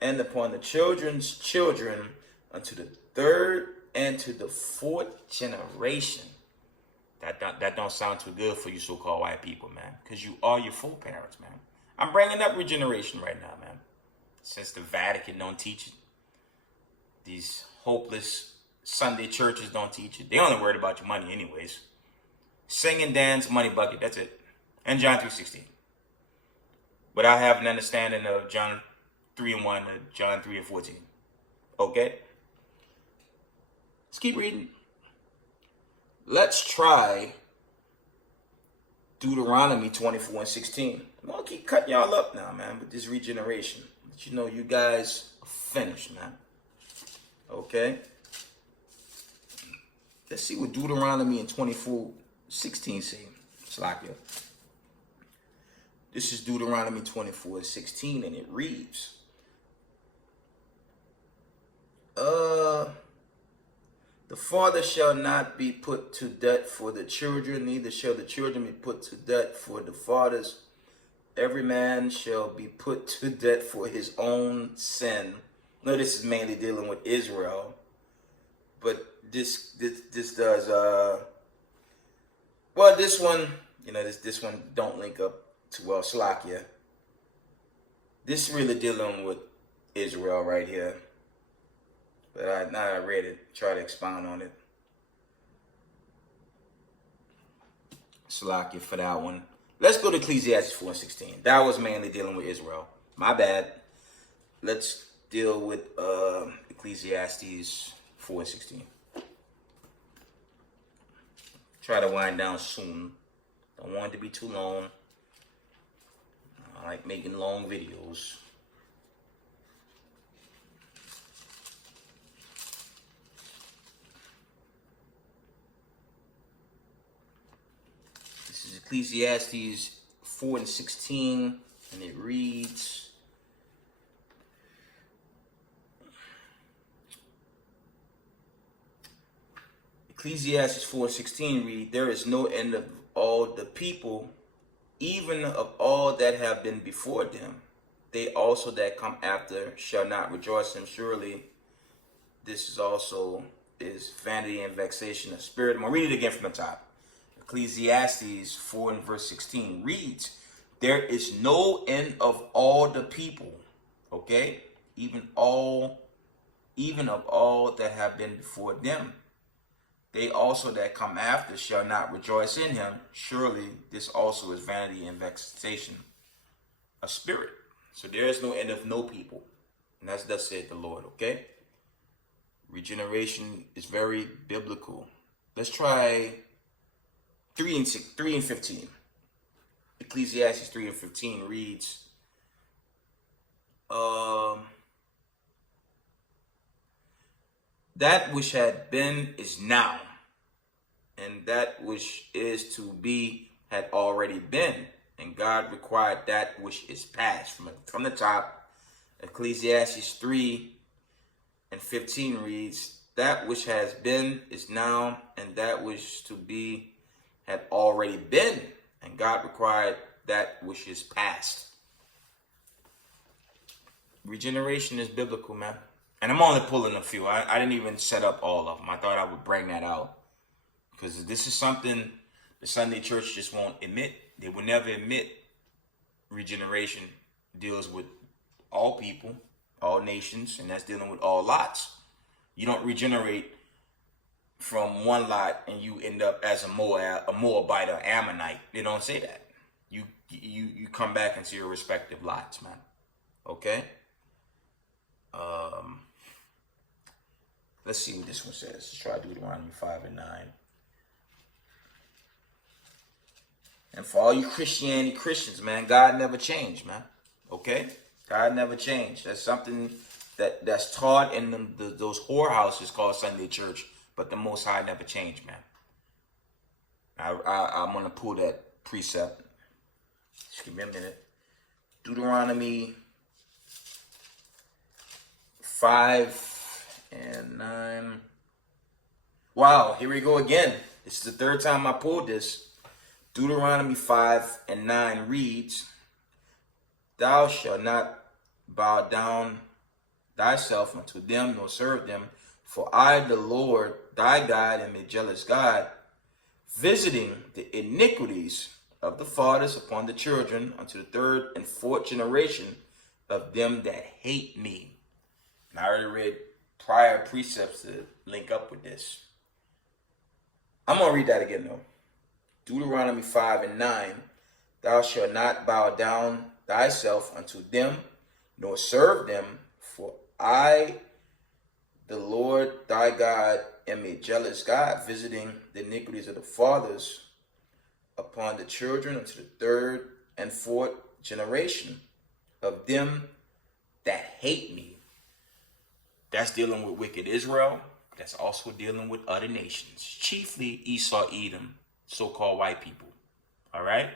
and upon the children's children unto the third and to the fourth generation. That don't sound too good for you so-called white people, man, because you are your foreparents, man. I'm bringing up regeneration right now, man, since the Vatican don't teach it. These hopeless Sunday churches don't teach it. They only worried about your money anyways. Sing and dance, money bucket, that's it. And John 3:16. Without having an understanding of John 3:1 to John 3:14. Okay? Let's keep reading. Let's try Deuteronomy 24:16. I'm going to keep cutting y'all up now, man, with this regeneration. But you know, you guys are finished, man. Okay? Let's see what Deuteronomy and 24:16 say. Slakia. This is Deuteronomy 24:16, and it reads, the father shall not be put to death for the children, neither shall the children be put to death for the fathers. Every man shall be put to death for his own sin. No, this is mainly dealing with Israel, but this does well, this one, you know, this one don't link up to well Slakia. This is really dealing with Israel right here. But now I read it, try to expound on it. Slakia for that one. Let's go to Ecclesiastes 4:16. That was mainly dealing with Israel. My bad. Let's deal with Ecclesiastes 4:16. Try to wind down soon. Don't want it to be too long. I like making long videos. This is Ecclesiastes 4:16, and it reads, Ecclesiastes 4:16 read, there is no end of all the people, even of all that have been before them. They also that come after shall not rejoice in. Surely this is also is vanity and vexation of spirit. I'm going to read it again from the top. Ecclesiastes 4:16 reads, there is no end of all the people, okay? Even of all that have been before them. They also that come after shall not rejoice in him. Surely this also is vanity and vexation of spirit. So there is no end of no people. And that's thus said the Lord, okay? Regeneration is very biblical. Let's try 3 and 15. Ecclesiastes 3 and 15 reads, that which had been is now, and that which is to be had already been, and God required that which is past. From the top, Ecclesiastes 3 and 15 reads, that which has been is now, and that which to be had already been, and God required that which is past. Regeneration is biblical, man. And I'm only pulling a few. I didn't even set up all of them. I thought I would bring that out, because this is something the Sunday church just won't admit. They will never admit regeneration deals with all people, all nations, and that's dealing with all lots. You don't regenerate from one lot and you end up as a Moabite or Ammonite. They don't say that. You come back into your respective lots, man. Okay? Let's see what this one says. Let's try Deuteronomy 5 and 9. And for all you Christians, man, God never changed, man. Okay? God never changed. That's something that's taught in those whorehouses called Sunday church, but the Most High never changed, man. I'm going to pull that precept. Just give me a minute. Deuteronomy 5 and 9. Wow, here we go again. This is the third time I pulled this. Deuteronomy 5 and 9 reads, thou shalt not bow down thyself unto them, nor serve them, for I, the Lord thy God, am a jealous God, visiting the iniquities of the fathers upon the children unto the third and fourth generation of them that hate me. And I already read prior precepts to link up with this. I'm going to read that again, though. Deuteronomy 5 and 9, thou shalt not bow down thyself unto them, nor serve them, for I, the Lord thy God, am a jealous God, visiting the iniquities of the fathers upon the children unto the third and fourth generation of them that hate me. That's dealing with wicked Israel. That's also dealing with other nations, chiefly Esau, Edom, so-called white people. All right?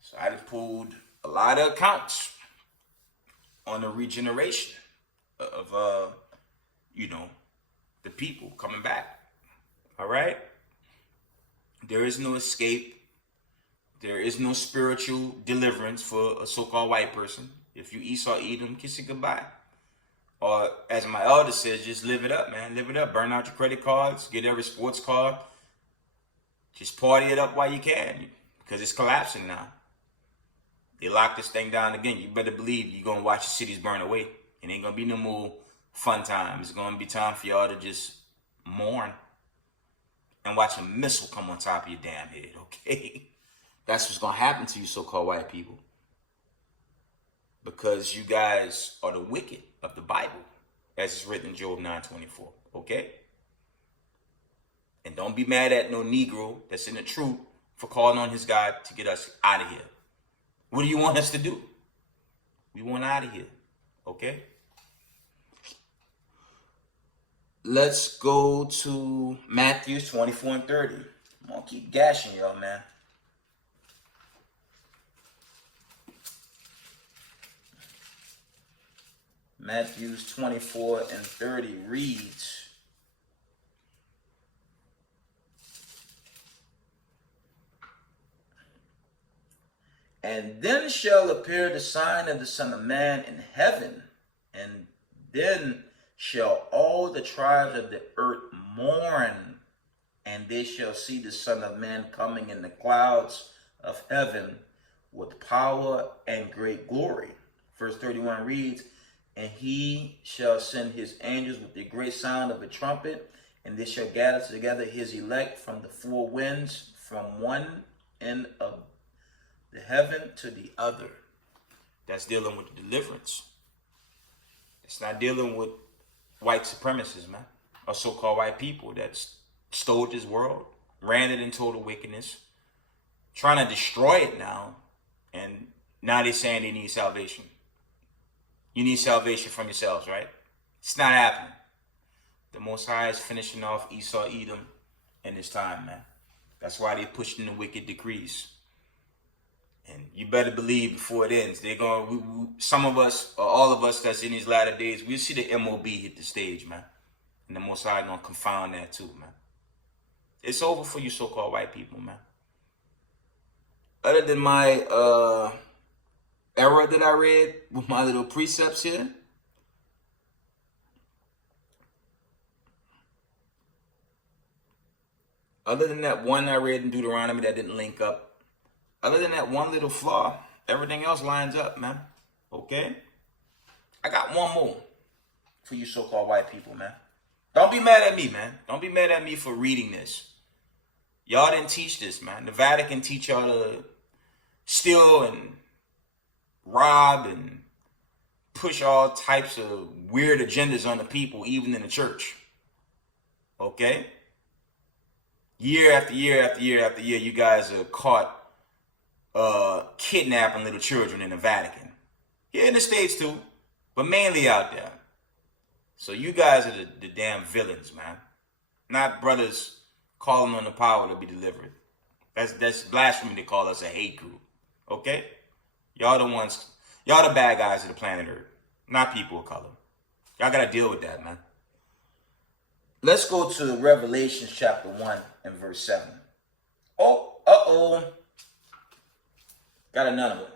So I just pulled a lot of accounts on the regeneration of, the people coming back. All right? There is no escape. There is no spiritual deliverance for a so-called white person. If you Esau, Edom, kiss it goodbye. Or as my elder says, just live it up, man. Live it up. Burn out your credit cards. Get every sports card. Just party it up while you can, because it's collapsing now. They lock this thing down again. You better believe you're going to watch the cities burn away. It ain't going to be no more fun times. It's going to be time for y'all to just mourn and watch a missile come on top of your damn head, okay? That's what's going to happen to you so-called white people. Because you guys are the wicked of the Bible, as it's written in Job 9:24, okay? And don't be mad at no Negro that's in the truth for calling on his God to get us out of here. What do you want us to do? We want out of here, okay? Let's go to Matthew 24 and 30. I'm going to keep gashing y'all, man. Matthew 24 and 30 reads, and then shall appear the sign of the Son of Man in heaven, and then shall all the tribes of the earth mourn, and they shall see the Son of Man coming in the clouds of heaven with power and great glory. Verse 31 reads, and he shall send his angels with a great sound of a trumpet, and they shall gather together his elect from the four winds, from one end of the heaven to the other. that's dealing with the deliverance. It's not dealing with white supremacists, man, or so-called white people that stole this world, ran it in total wickedness, trying to destroy it now, and now they're saying they need salvation. You need salvation from yourselves, right? It's not happening. The Most High is finishing off Esau, Edom in this time, man. That's why they're pushing the wicked decrees. And you better believe before it ends, they're going. Some of us, or all of us that's in these latter days, we'll see the MOB hit the stage, man. And the Most High gonna confound that too, man. It's over for you so-called white people, man. Other than my error that I read with my little precepts here, other than that one I read in Deuteronomy that didn't link up, other than that one little flaw, everything else lines up, man. Okay? I got one more for you so-called white people, man. Don't be mad at me, man. Don't be mad at me for reading this. Y'all didn't teach this, man. The Vatican teach y'all to steal and rob and push all types of weird agendas on the people, even in the church. Okay? Year after year after year after year, you guys are caught kidnapping little children in the Vatican. Here in the States too, but mainly out there. So you guys are the damn villains, man. Not brothers calling on the power to be delivered. That's blasphemy to call us a hate group. Okay? Y'all the bad guys of the planet Earth, not people of color. Y'all gotta deal with that, man. Let's go to Revelation chapter 1 and verse 7. Oh, got another one.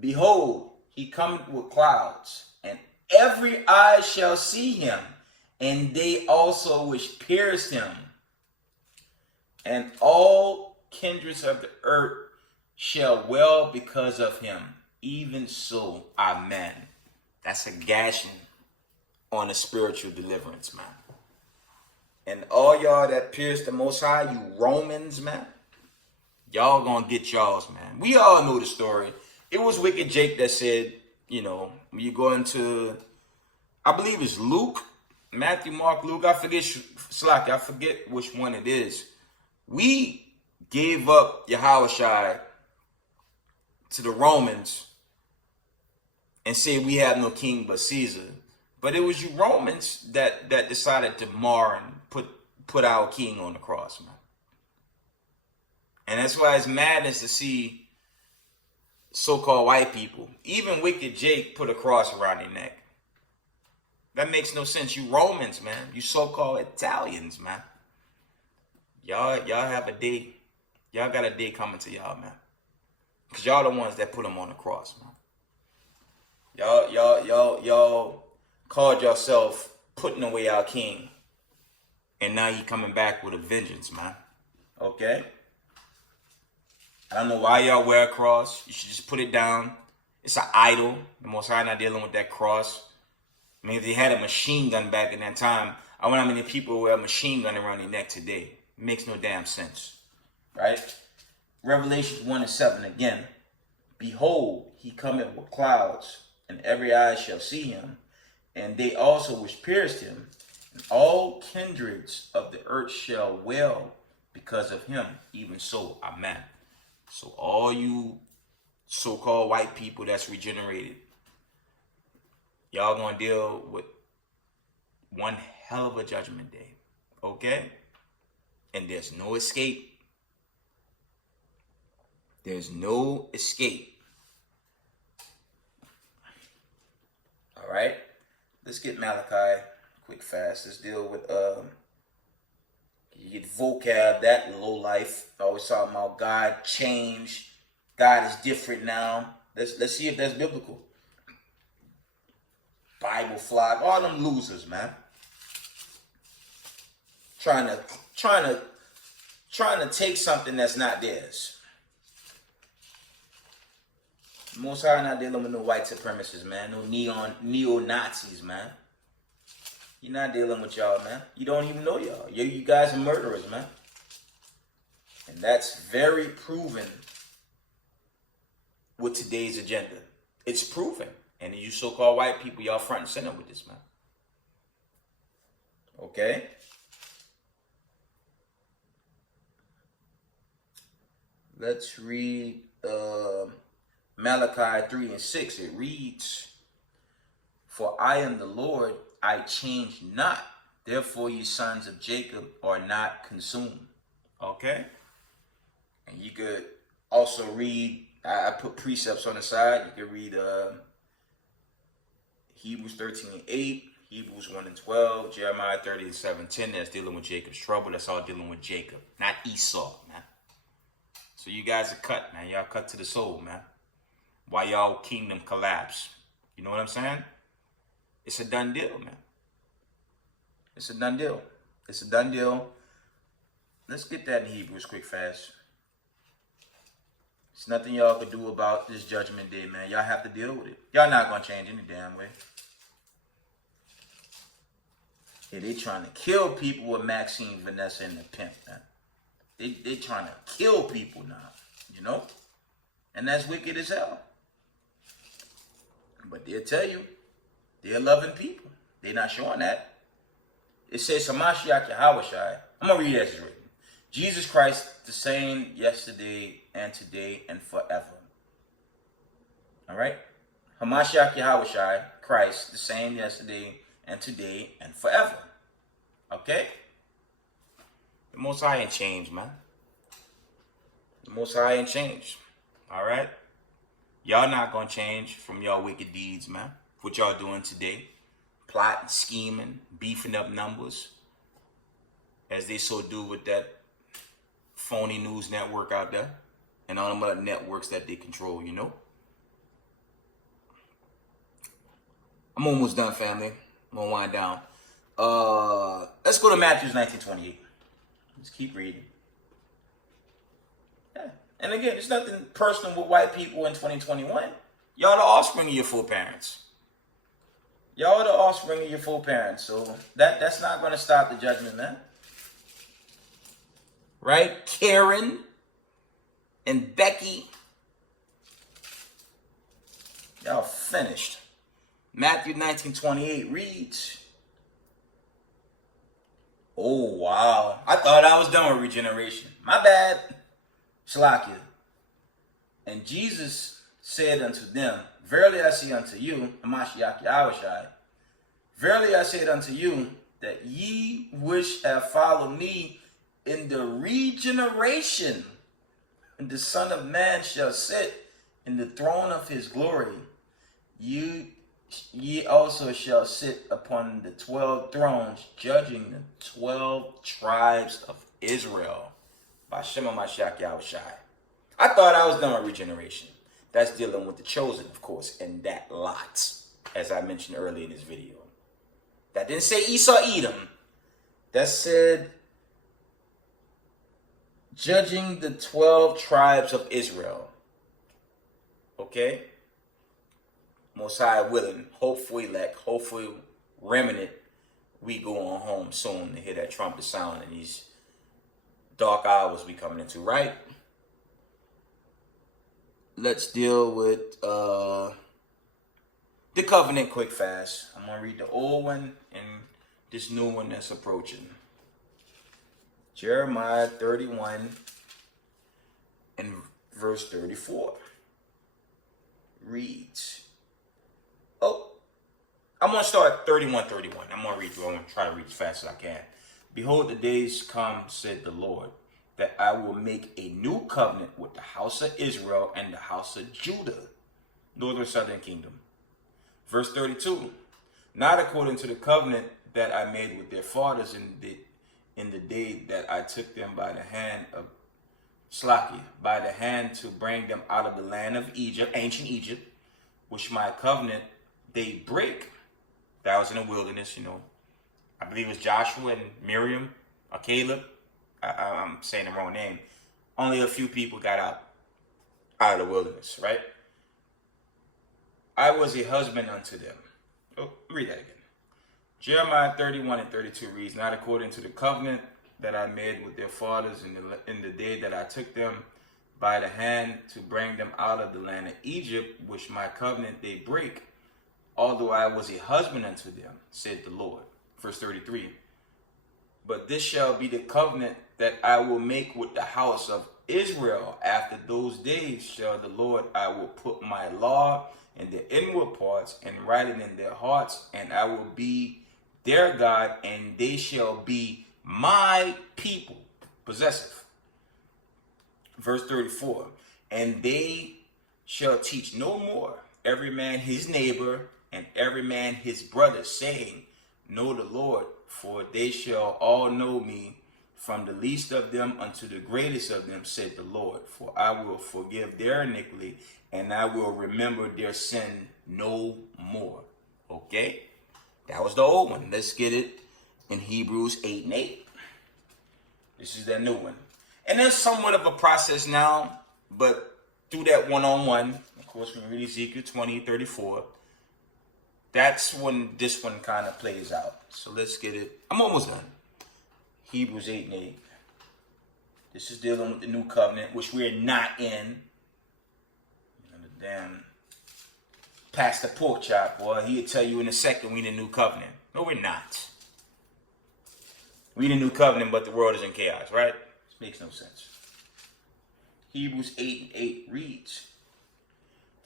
Behold, he cometh with clouds, and every eye shall see him, and they also which pierced him. And all kindreds of the earth shall wail because of him. Even so, amen. That's a gashing on a spiritual deliverance, man. And all y'all that pierced the Most High, you Romans, man, y'all gonna get y'all's, man. We all know the story. It was Wicked Jake that said, you know, when you go into, I believe it's Luke, Matthew, Mark, Luke, I forget which one it is. We gave up Yahushua to the Romans and said we have no king but Caesar. But it was you Romans that decided to mar and put our king on the cross, man. And that's why it's madness to see so-called white people, even Wicked Jake, put a cross around their neck. That makes no sense. You Romans, man. You so-called Italians, man. Y'all have a day. Y'all got a day coming to y'all, man. Because y'all the ones that put him on the cross, man. Y'all called yourself putting away our king. And now he coming back with a vengeance, man. Okay? I don't know why y'all wear a cross. You should just put it down. It's an idol. The Most High not dealing with that cross. I mean, if they had a machine gun back in that time, I wonder how many people wear a machine gun around their neck today. It makes no damn sense. Right? Revelation 1 and 7 again. Behold, he cometh with clouds, and every eye shall see him, and they also which pierced him, and all kindreds of the earth shall wail because of him. Even so, amen. So all you so-called white people that's regenerated, y'all gonna deal with one hell of a judgment day. Okay? And there's no escape. There's no escape. All right? Let's get Malachi quick fast. Let's deal with you get vocab, that low life. Always talking about God changed. God is different now. Let's see if that's biblical. Bible flock, all them losers, man. Trying to take something that's not theirs. Most High not dealing with no white supremacists, man. No neo-Nazis, man. You're not dealing with y'all, man. You don't even know y'all. You guys are murderers, man. And that's very proven with today's agenda. It's proven. And you so-called white people, y'all front and center with this, man. Okay? Let's read Malachi 3 and 6. It reads, "For I am the Lord, I change not. Therefore ye sons of Jacob are not consumed." Okay? And you could also read, I put precepts on the side. You could read Hebrews 13 and 8, Hebrews 1 and 12, Jeremiah 30 and 7:10. That's dealing with Jacob's trouble. That's all dealing with Jacob, not Esau, man. So you guys are cut, man. Y'all cut to the soul, man. Why y'all kingdom collapse? You know what I'm saying? It's a done deal, man. It's a done deal. It's a done deal. Let's get that in Hebrews quick, fast. There's nothing y'all could do about this judgment day, man. Y'all have to deal with it. Y'all not going to change any damn way. Yeah, they trying to kill people with Maxine, Vanessa, and the pimp, man. They trying to kill people now, you know? And that's wicked as hell. But they'll tell you, they're loving people. They're not showing that. It says, Hamashiach Yahawashi. I'm going to read it as it's written. Jesus Christ, the same yesterday and today and forever. All right? Hamashiach Yahawashi, Christ, the same yesterday and today and forever. Okay? The Most High ain't changed, man. The Most High ain't changed. All right? Y'all not going to change from y'all wicked deeds, man. What y'all doing today. Plotting, scheming, beefing up numbers. As they so do with that phony news network out there. And all them other networks that they control, you know? I'm almost done, family. I'm going to wind down. Let's go to Matthew 19:28. Let's keep reading. Yeah. And again, it's nothing personal with white people in 2021. Y'all the offspring of your full parents. Y'all are the offspring of your full parents. So that's not going to stop the judgment, man. Right? Karen and Becky. Y'all finished. Matthew 19:28 reads, "Oh, wow. I thought I was done with regeneration. My bad. Shalakia. And Jesus said unto them, Verily I say unto you, Hamashiach Yahawashi, verily I say unto you, that ye which have followed me in the regeneration, and the Son of Man shall sit in the throne of his glory, ye also shall sit upon the 12 thrones, judging the 12 tribes of Israel. By Shema Mashiach Yahushai." I thought I was done with regeneration. That's dealing with the chosen, of course, and that lot, as I mentioned earlier in this video. That didn't say Esau, Edom. That said, judging the 12 tribes of Israel. Okay? Most High willing, hopefully elect, hopefully remnant, we go on home soon to hear that trumpet sound in these dark hours we coming into, right? Let's deal with the covenant quick fast. I'm going to read the old one and this new one that's approaching. Jeremiah 31 and verse 34 reads, I'm going to start 31:31. I'm going to read through. I'm going to try to read as fast as I can. "Behold, the days come, said the Lord, that I will make a new covenant with the house of Israel and the house of Judah," northern southern kingdom. Verse 32, "Not according to the covenant that I made with their fathers in the day that I took them by the hand of by the hand to bring them out of the land of Egypt, ancient Egypt, which my covenant they break." That was in the wilderness, you know. I believe it was Joshua and Miriam or Caleb. I'm saying the wrong name. Only a few people got out of the wilderness, right? "I was a husband unto them." Read that again. Jeremiah 31 and 32 reads, "Not according to the covenant that I made with their fathers in the day that I took them by the hand to bring them out of the land of Egypt, which my covenant they break, although I was a husband unto them, said the Lord. Verse 33. But this shall be the covenant that I will make with the house of Israel. After those days shall the Lord, I will put my law in their inward parts and write it in their hearts, and I will be their God, and they shall be my people. Possessive. Verse 34. And they shall teach no more every man his neighbor and every man his brother, saying, Know the Lord, for they shall all know me, from the least of them unto the greatest of them, said the Lord. For I will forgive their iniquity, and I will remember their sin no more. Okay? That was the old one. Let's get it in Hebrews 8 and 8. This is that new one. And there's somewhat of a process now, but through that one-on-one, of course, when you read Ezekiel 20:34, that's when this one kind of plays out. So let's get it. I'm almost done. Hebrews 8 and 8. This is dealing with the new covenant, which we're not in. The damn Pastor Pork Chop, boy, he'll tell you in a second we in the new covenant. No, we're not. We in the new covenant, but the world is in chaos, right? This makes no sense. Hebrews 8 and 8 reads,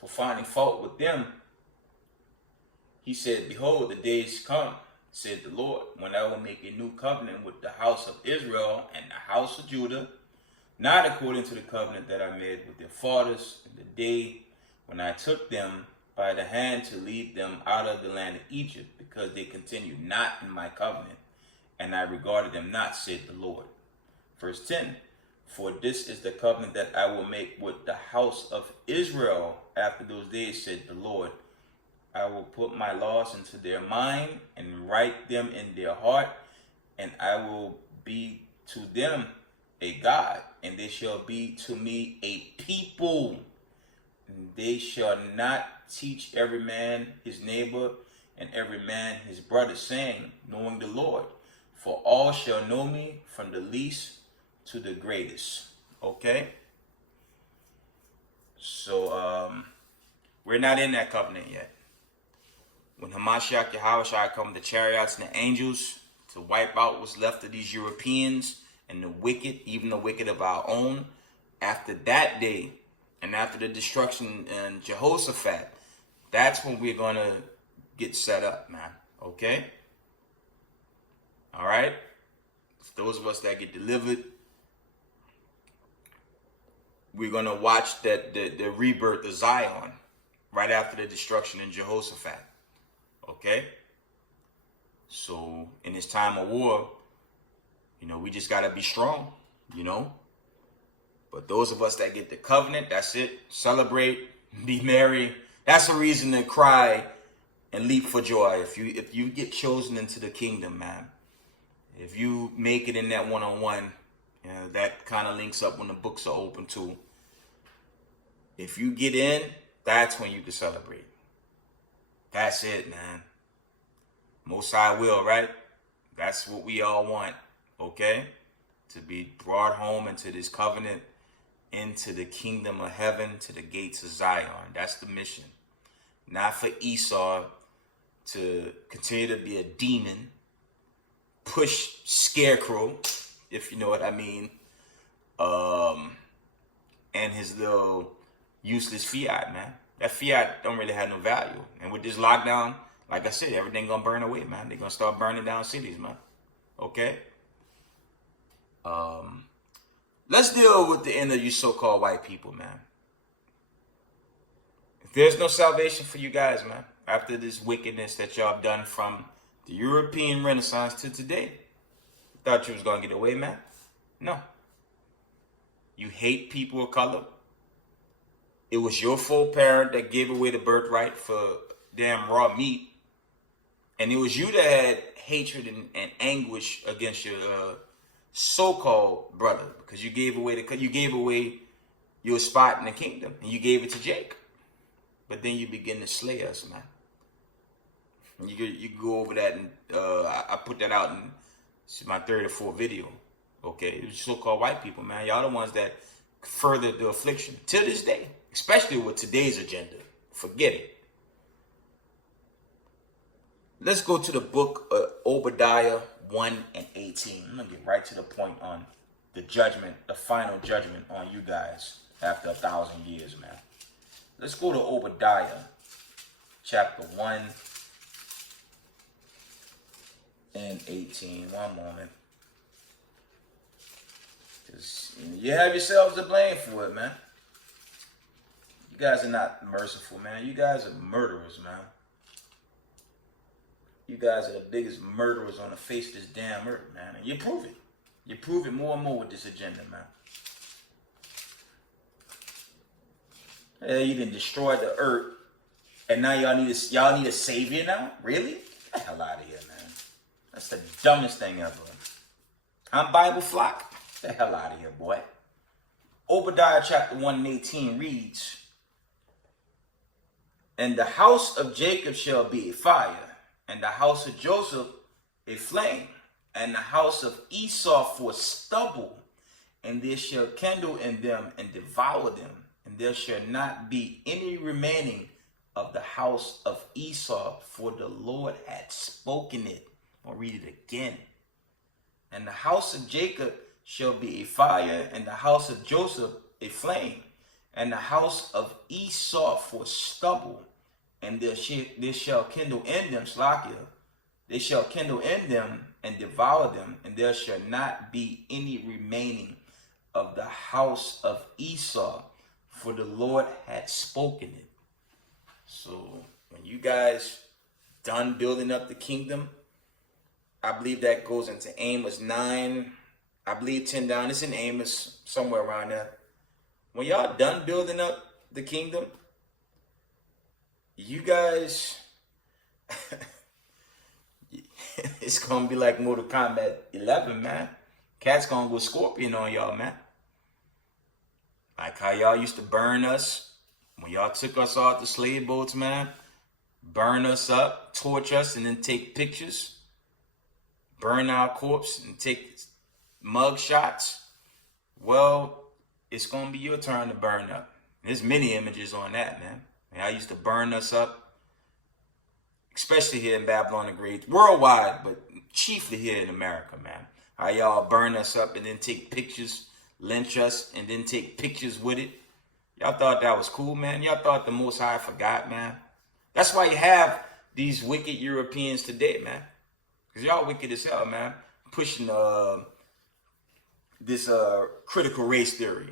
For finding fault with them, he said, Behold, the days come, said the Lord, when I will make a new covenant with the house of Israel and the house of Judah, not according to the covenant that I made with their fathers in the day when I took them by the hand to lead them out of the land of Egypt, because they continued not in my covenant, and I regarded them not, said the Lord. Verse 10, For this is the covenant that I will make with the house of Israel after those days, said the Lord. I will put my laws into their mind and write them in their heart, and I will be to them a God, and they shall be to me a people. And they shall not teach every man his neighbor and every man his brother, saying, Knowing the Lord, for all shall know me, from the least to the greatest. Okay? So, we're not in that covenant yet. When Hamashiach Yahushua come with the chariots and the angels to wipe out what's left of these Europeans and the wicked, even the wicked of our own, after that day and after the destruction in Jehoshaphat, that's when we're going to get set up, man. Okay? All right? For those of us that get delivered, we're going to watch the rebirth of Zion right after the destruction in Jehoshaphat. Okay? So, in this time of war, we just got to be strong, But those of us that get the covenant, that's it. Celebrate, be merry. That's a reason to cry and leap for joy. If you get chosen into the kingdom, man. If you make it in that one-on-one, that kind of links up when the books are open too. If you get in, that's when you can celebrate. That's it, man. Most High will, right? That's what we all want, okay? To be brought home into this covenant, into the kingdom of heaven, to the gates of Zion. That's the mission. Not for Esau to continue to be a demon, push scarecrow, if you know what I mean, and his little useless fiat, man. That fiat don't really have no value. And with this lockdown, like I said, everything gonna burn away, man. They're gonna start burning down cities, man. Okay? Let's deal with the end of you so-called white people, man. If there's no salvation for you guys, man, after this wickedness that y'all have done from the European Renaissance to today, thought you was gonna get away, man? No. You hate people of color. It was your full parent that gave away the birthright for damn raw meat. And it was you that had hatred and anguish against your so-called brother, because you gave away your spot in the kingdom, and you gave it to Jake. But then you begin to slay us, man. And you go over that, and I put that out in my third or fourth video. Okay, it was so-called white people, man. Y'all the ones that further the affliction to this day, especially with today's agenda. Forget it. Let's go to the book of Obadiah 1 and 18. I'm going to get right to the point on the judgment, the final judgment on you guys after 1,000 years, man. Let's go to Obadiah chapter 1 and 18. One moment. Because you have yourselves to blame for it, man. You guys are not merciful, man. You guys are murderers, man. You guys are the biggest murderers on the face of this damn earth, man. And you prove it. You prove it more and more with this agenda, man. Yeah, you done destroyed the earth, and now y'all need a savior now? Really? Get the hell out of here, man. That's the dumbest thing ever. I'm Bible flock. Get the hell out of here, boy. Obadiah chapter 1 and 18 reads, "And the house of Jacob shall be a fire, and the house of Joseph a flame, and the house of Esau for stubble, and there shall kindle in them and devour them, and there shall not be any remaining of the house of Esau, for the Lord had spoken it." I'll read it again. "And the house of Jacob shall be a fire, and the house of Joseph a flame, and the house of Esau for stubble, and there shall kindle in them," Slakia, "they shall kindle in them and devour them, and there shall not be any remaining of the house of Esau, for the Lord had spoken it." So when you guys done building up the kingdom, I believe that goes into Amos 9, I believe 10 down. It's in Amos, somewhere around there. When y'all done building up the kingdom, you guys, it's going to be like Mortal Kombat 11, man. Cat's going to go scorpion on y'all, man. Like how y'all used to burn us when y'all took us off the slave boats, man. Burn us up, torch us, and then take pictures. Burn our corpse and take mug shots. Well, it's going to be your turn to burn up. There's many images on that, man. I used to burn us up, especially here in Babylon the Great, worldwide, but chiefly here in America, man. How y'all burn us up and then take pictures, lynch us, and then take pictures with it. Y'all thought that was cool, man. Y'all thought the Most High forgot, man. That's why you have these wicked Europeans today, man. Because y'all wicked as hell, man. Pushing this critical race theory.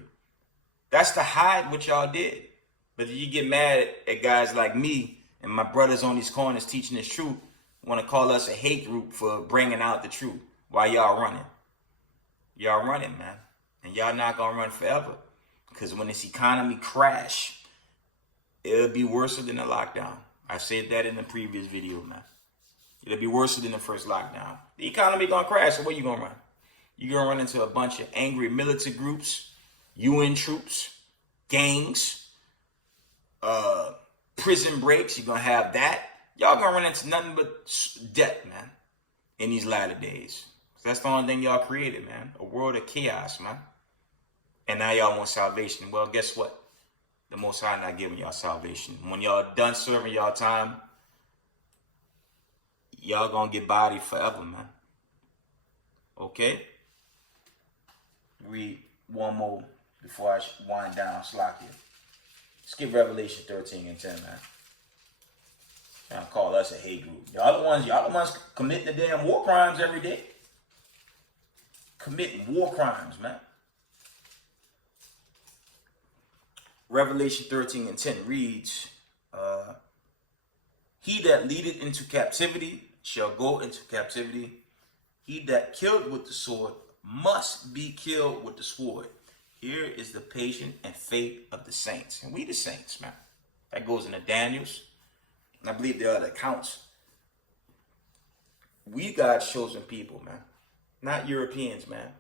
That's to hide what y'all did. But if you get mad at guys like me and my brothers on these corners teaching this truth, want to call us a hate group for bringing out the truth while y'all running. Y'all running, man. And y'all not going to run forever. Because when this economy crash, it'll be worse than the lockdown. I said that in the previous video, man. It'll be worse than the first lockdown. The economy going to crash, so where you going to run? You're going to run into a bunch of angry militant groups, UN troops, gangs, prison breaks. You're going to have that. Y'all going to run into nothing but death, man, in these latter days. That's the only thing y'all created, man. A world of chaos, man. And now y'all want salvation. Well, guess what? The Most High not giving y'all salvation. When y'all done serving y'all time, y'all going to get bodied forever, man. Okay? Read one more before I wind down, Slakia. Skip Revelation 13 and 10, man. Trying to call us a hate group. Y'all the ones committing the damn war crimes every day. Committing war crimes, man. Revelation 13 and 10 reads, "He that leadeth into captivity shall go into captivity. He that killed with the sword must be killed with the sword. Here is the patience and faith of the saints." And we the saints, man. That goes into Daniel's. And I believe there are other accounts. We God's chosen people, man. Not Europeans, man.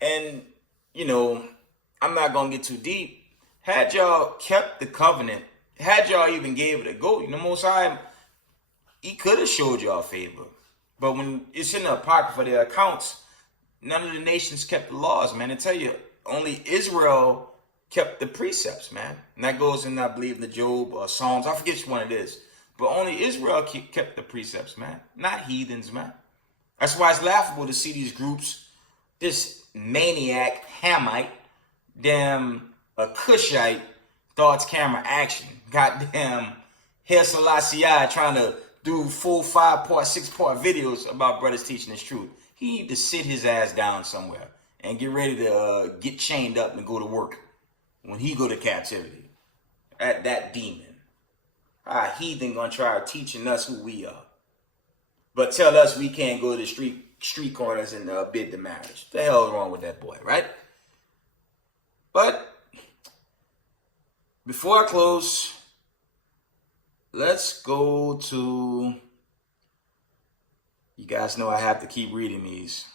And, you know, I'm not going to get too deep. Had y'all kept the covenant, had y'all even gave it a go, you know, Most High, he could have showed y'all favor. But when it's in the Apocrypha, their accounts, none of the nations kept the laws, man. I tell you, only Israel kept the precepts, man. And that goes in, I believe, the Job or Psalms. I forget which one it is. But only Israel kept the precepts, man. Not heathens, man. That's why it's laughable to see these groups, this maniac, Hamite, damn a Cushite, thoughts, camera, action. Goddamn Haile Selassie trying to do full 5-part, 6-part videos about brothers teaching this truth. He need to sit his ass down somewhere and get ready to get chained up and go to work when he go to captivity. At that demon. Our heathen gonna try teaching us who we are. But tell us we can't go to the street corners and bid the marriage. The hell is wrong with that boy, right? But before I close, let's go to, you guys know I have to keep reading these.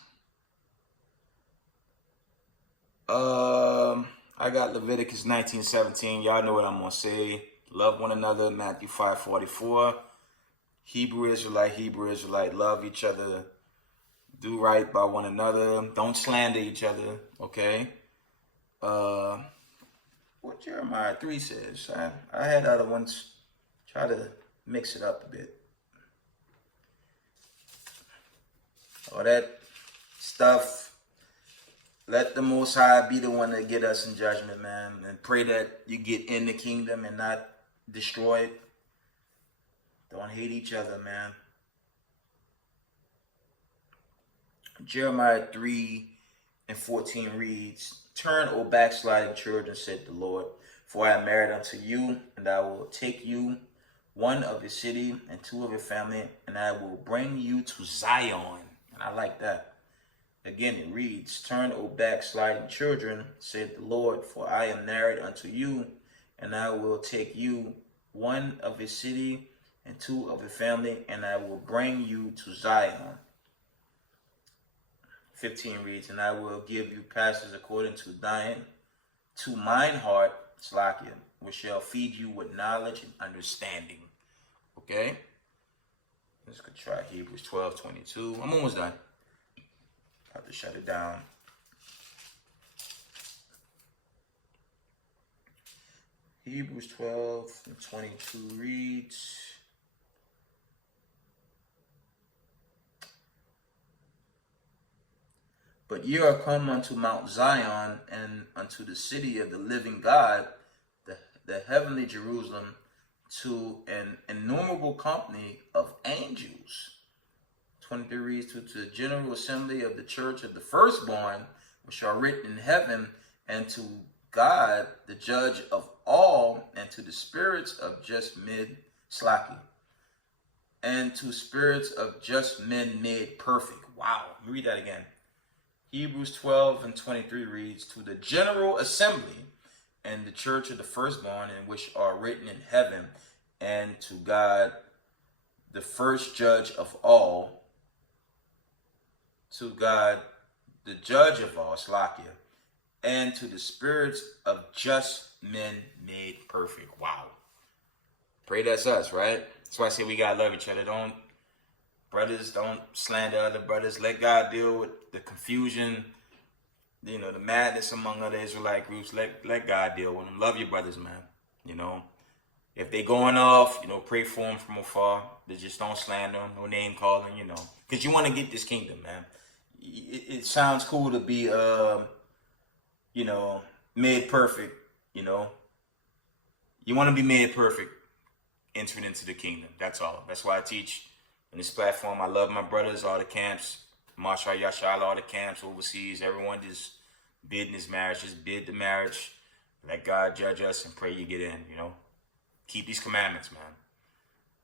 I got Leviticus 19:17. Y'all know what I'm gonna say. Love one another, Matthew 5:44. Hebrew Israelite, love each other. Do right by one another. Don't slander each other, okay? What Jeremiah 3 says. I had other ones. Try to mix it up a bit. All that stuff. Let the Most High be the one to get us in judgment, man. And pray that you get in the kingdom and not destroy it. Don't hate each other, man. Jeremiah 3:14 reads, Turn, O backsliding children, said the Lord, for I am married unto you, and I will take you, one of your city and two of your family, and I will bring you to Zion. And I like that. Again, it reads, Turn, O backsliding children, said the Lord, for I am married unto you, and I will take you, one of your city and two of your family, and I will bring you to Zion. 15 reads, And I will give you pastors according to mine heart, Slakia, which shall feed you with knowledge and understanding. Okay? Let's go try Hebrews 12:22. I'm almost done. I have to shut it down. Hebrews 12:22 reads, But ye are come unto Mount Zion, and unto the city of the living God, the heavenly Jerusalem, to an innumerable company of angels. 23 reads, To the general assembly of the church of the firstborn, which are written in heaven, and to God, the judge of all, and to the spirits of just men, Slaki, and to spirits of just men made perfect. Wow, let me read that again. Hebrews 12:23 reads, To the general assembly and the church of the firstborn, in which are written in heaven, and to God, the first judge of all, to God, the judge of all, Slakia, and to the spirits of just men made perfect. Wow. Pray that's us, right? That's why I say we gotta love each other. Brothers, don't slander other brothers. Let God deal with the confusion, the madness among other Israelite groups. Let God deal with them. Love your brothers, man. If they going off, pray for them from afar. They just don't slander them. No name calling, because you want to get this kingdom, man. It sounds cool to be, made perfect, You want to be made perfect, entering into the kingdom. That's all. That's why I teach on this platform. I love my brothers, all the camps, Masha Yashal, all the camps overseas. Everyone just bidding this marriage. Just bid the marriage. Let God judge us and pray you get in, Keep these commandments, man.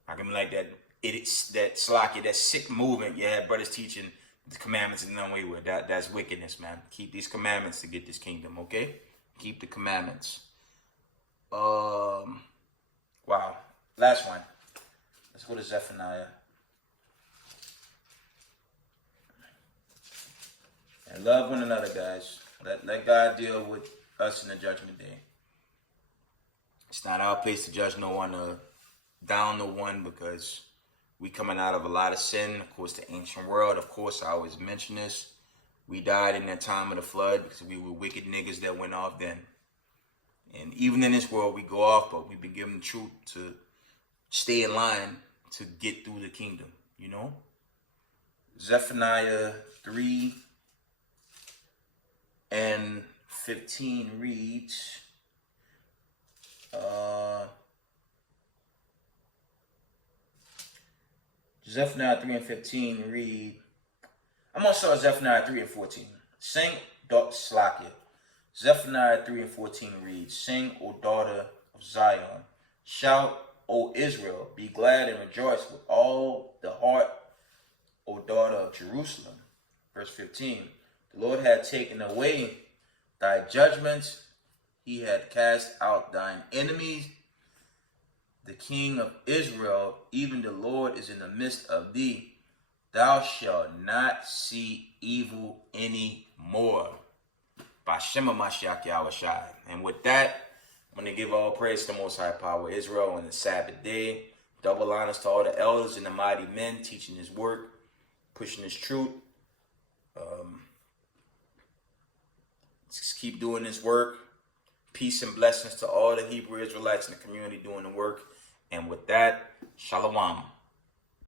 I can be like that. It's that Slakia, that sick movement. Yeah, brothers teaching the commandments in no way with that's wickedness, man. Keep these commandments to get this kingdom, okay? Keep the commandments. Wow. Last one. Let's go to Zephaniah. And love one another, guys. Let God deal with us in the judgment day. It's not our place to judge no one or down no one, because we coming out of a lot of sin. Of course, the ancient world. Of course, I always mention this. We died in that time of the flood because we were wicked niggas that went off then. And even in this world, we go off, but we've been given the truth to stay in line to get through the kingdom, you know? Zephaniah 3:15 reads, Zephaniah 3:15 read, I'm going to start Zephaniah 3:14. Sing, Slakia. Zephaniah 3:14 reads, Sing, O daughter of Zion. Shout, O Israel. Be glad and rejoice with all the heart, O daughter of Jerusalem. Verse 15. The Lord had taken away thy judgments. He had cast out thine enemies. The King of Israel, even the Lord, is in the midst of thee. Thou shalt not see evil any more. By Shema Mashiach Yahushai. And with that, I'm going to give all praise to the Most High Power Israel on the Sabbath day. Double honors to all the elders and the mighty men teaching his work, pushing his truth. Just keep doing this work. Peace and blessings to all the Hebrew Israelites in the community doing the work. And with that, Shalom.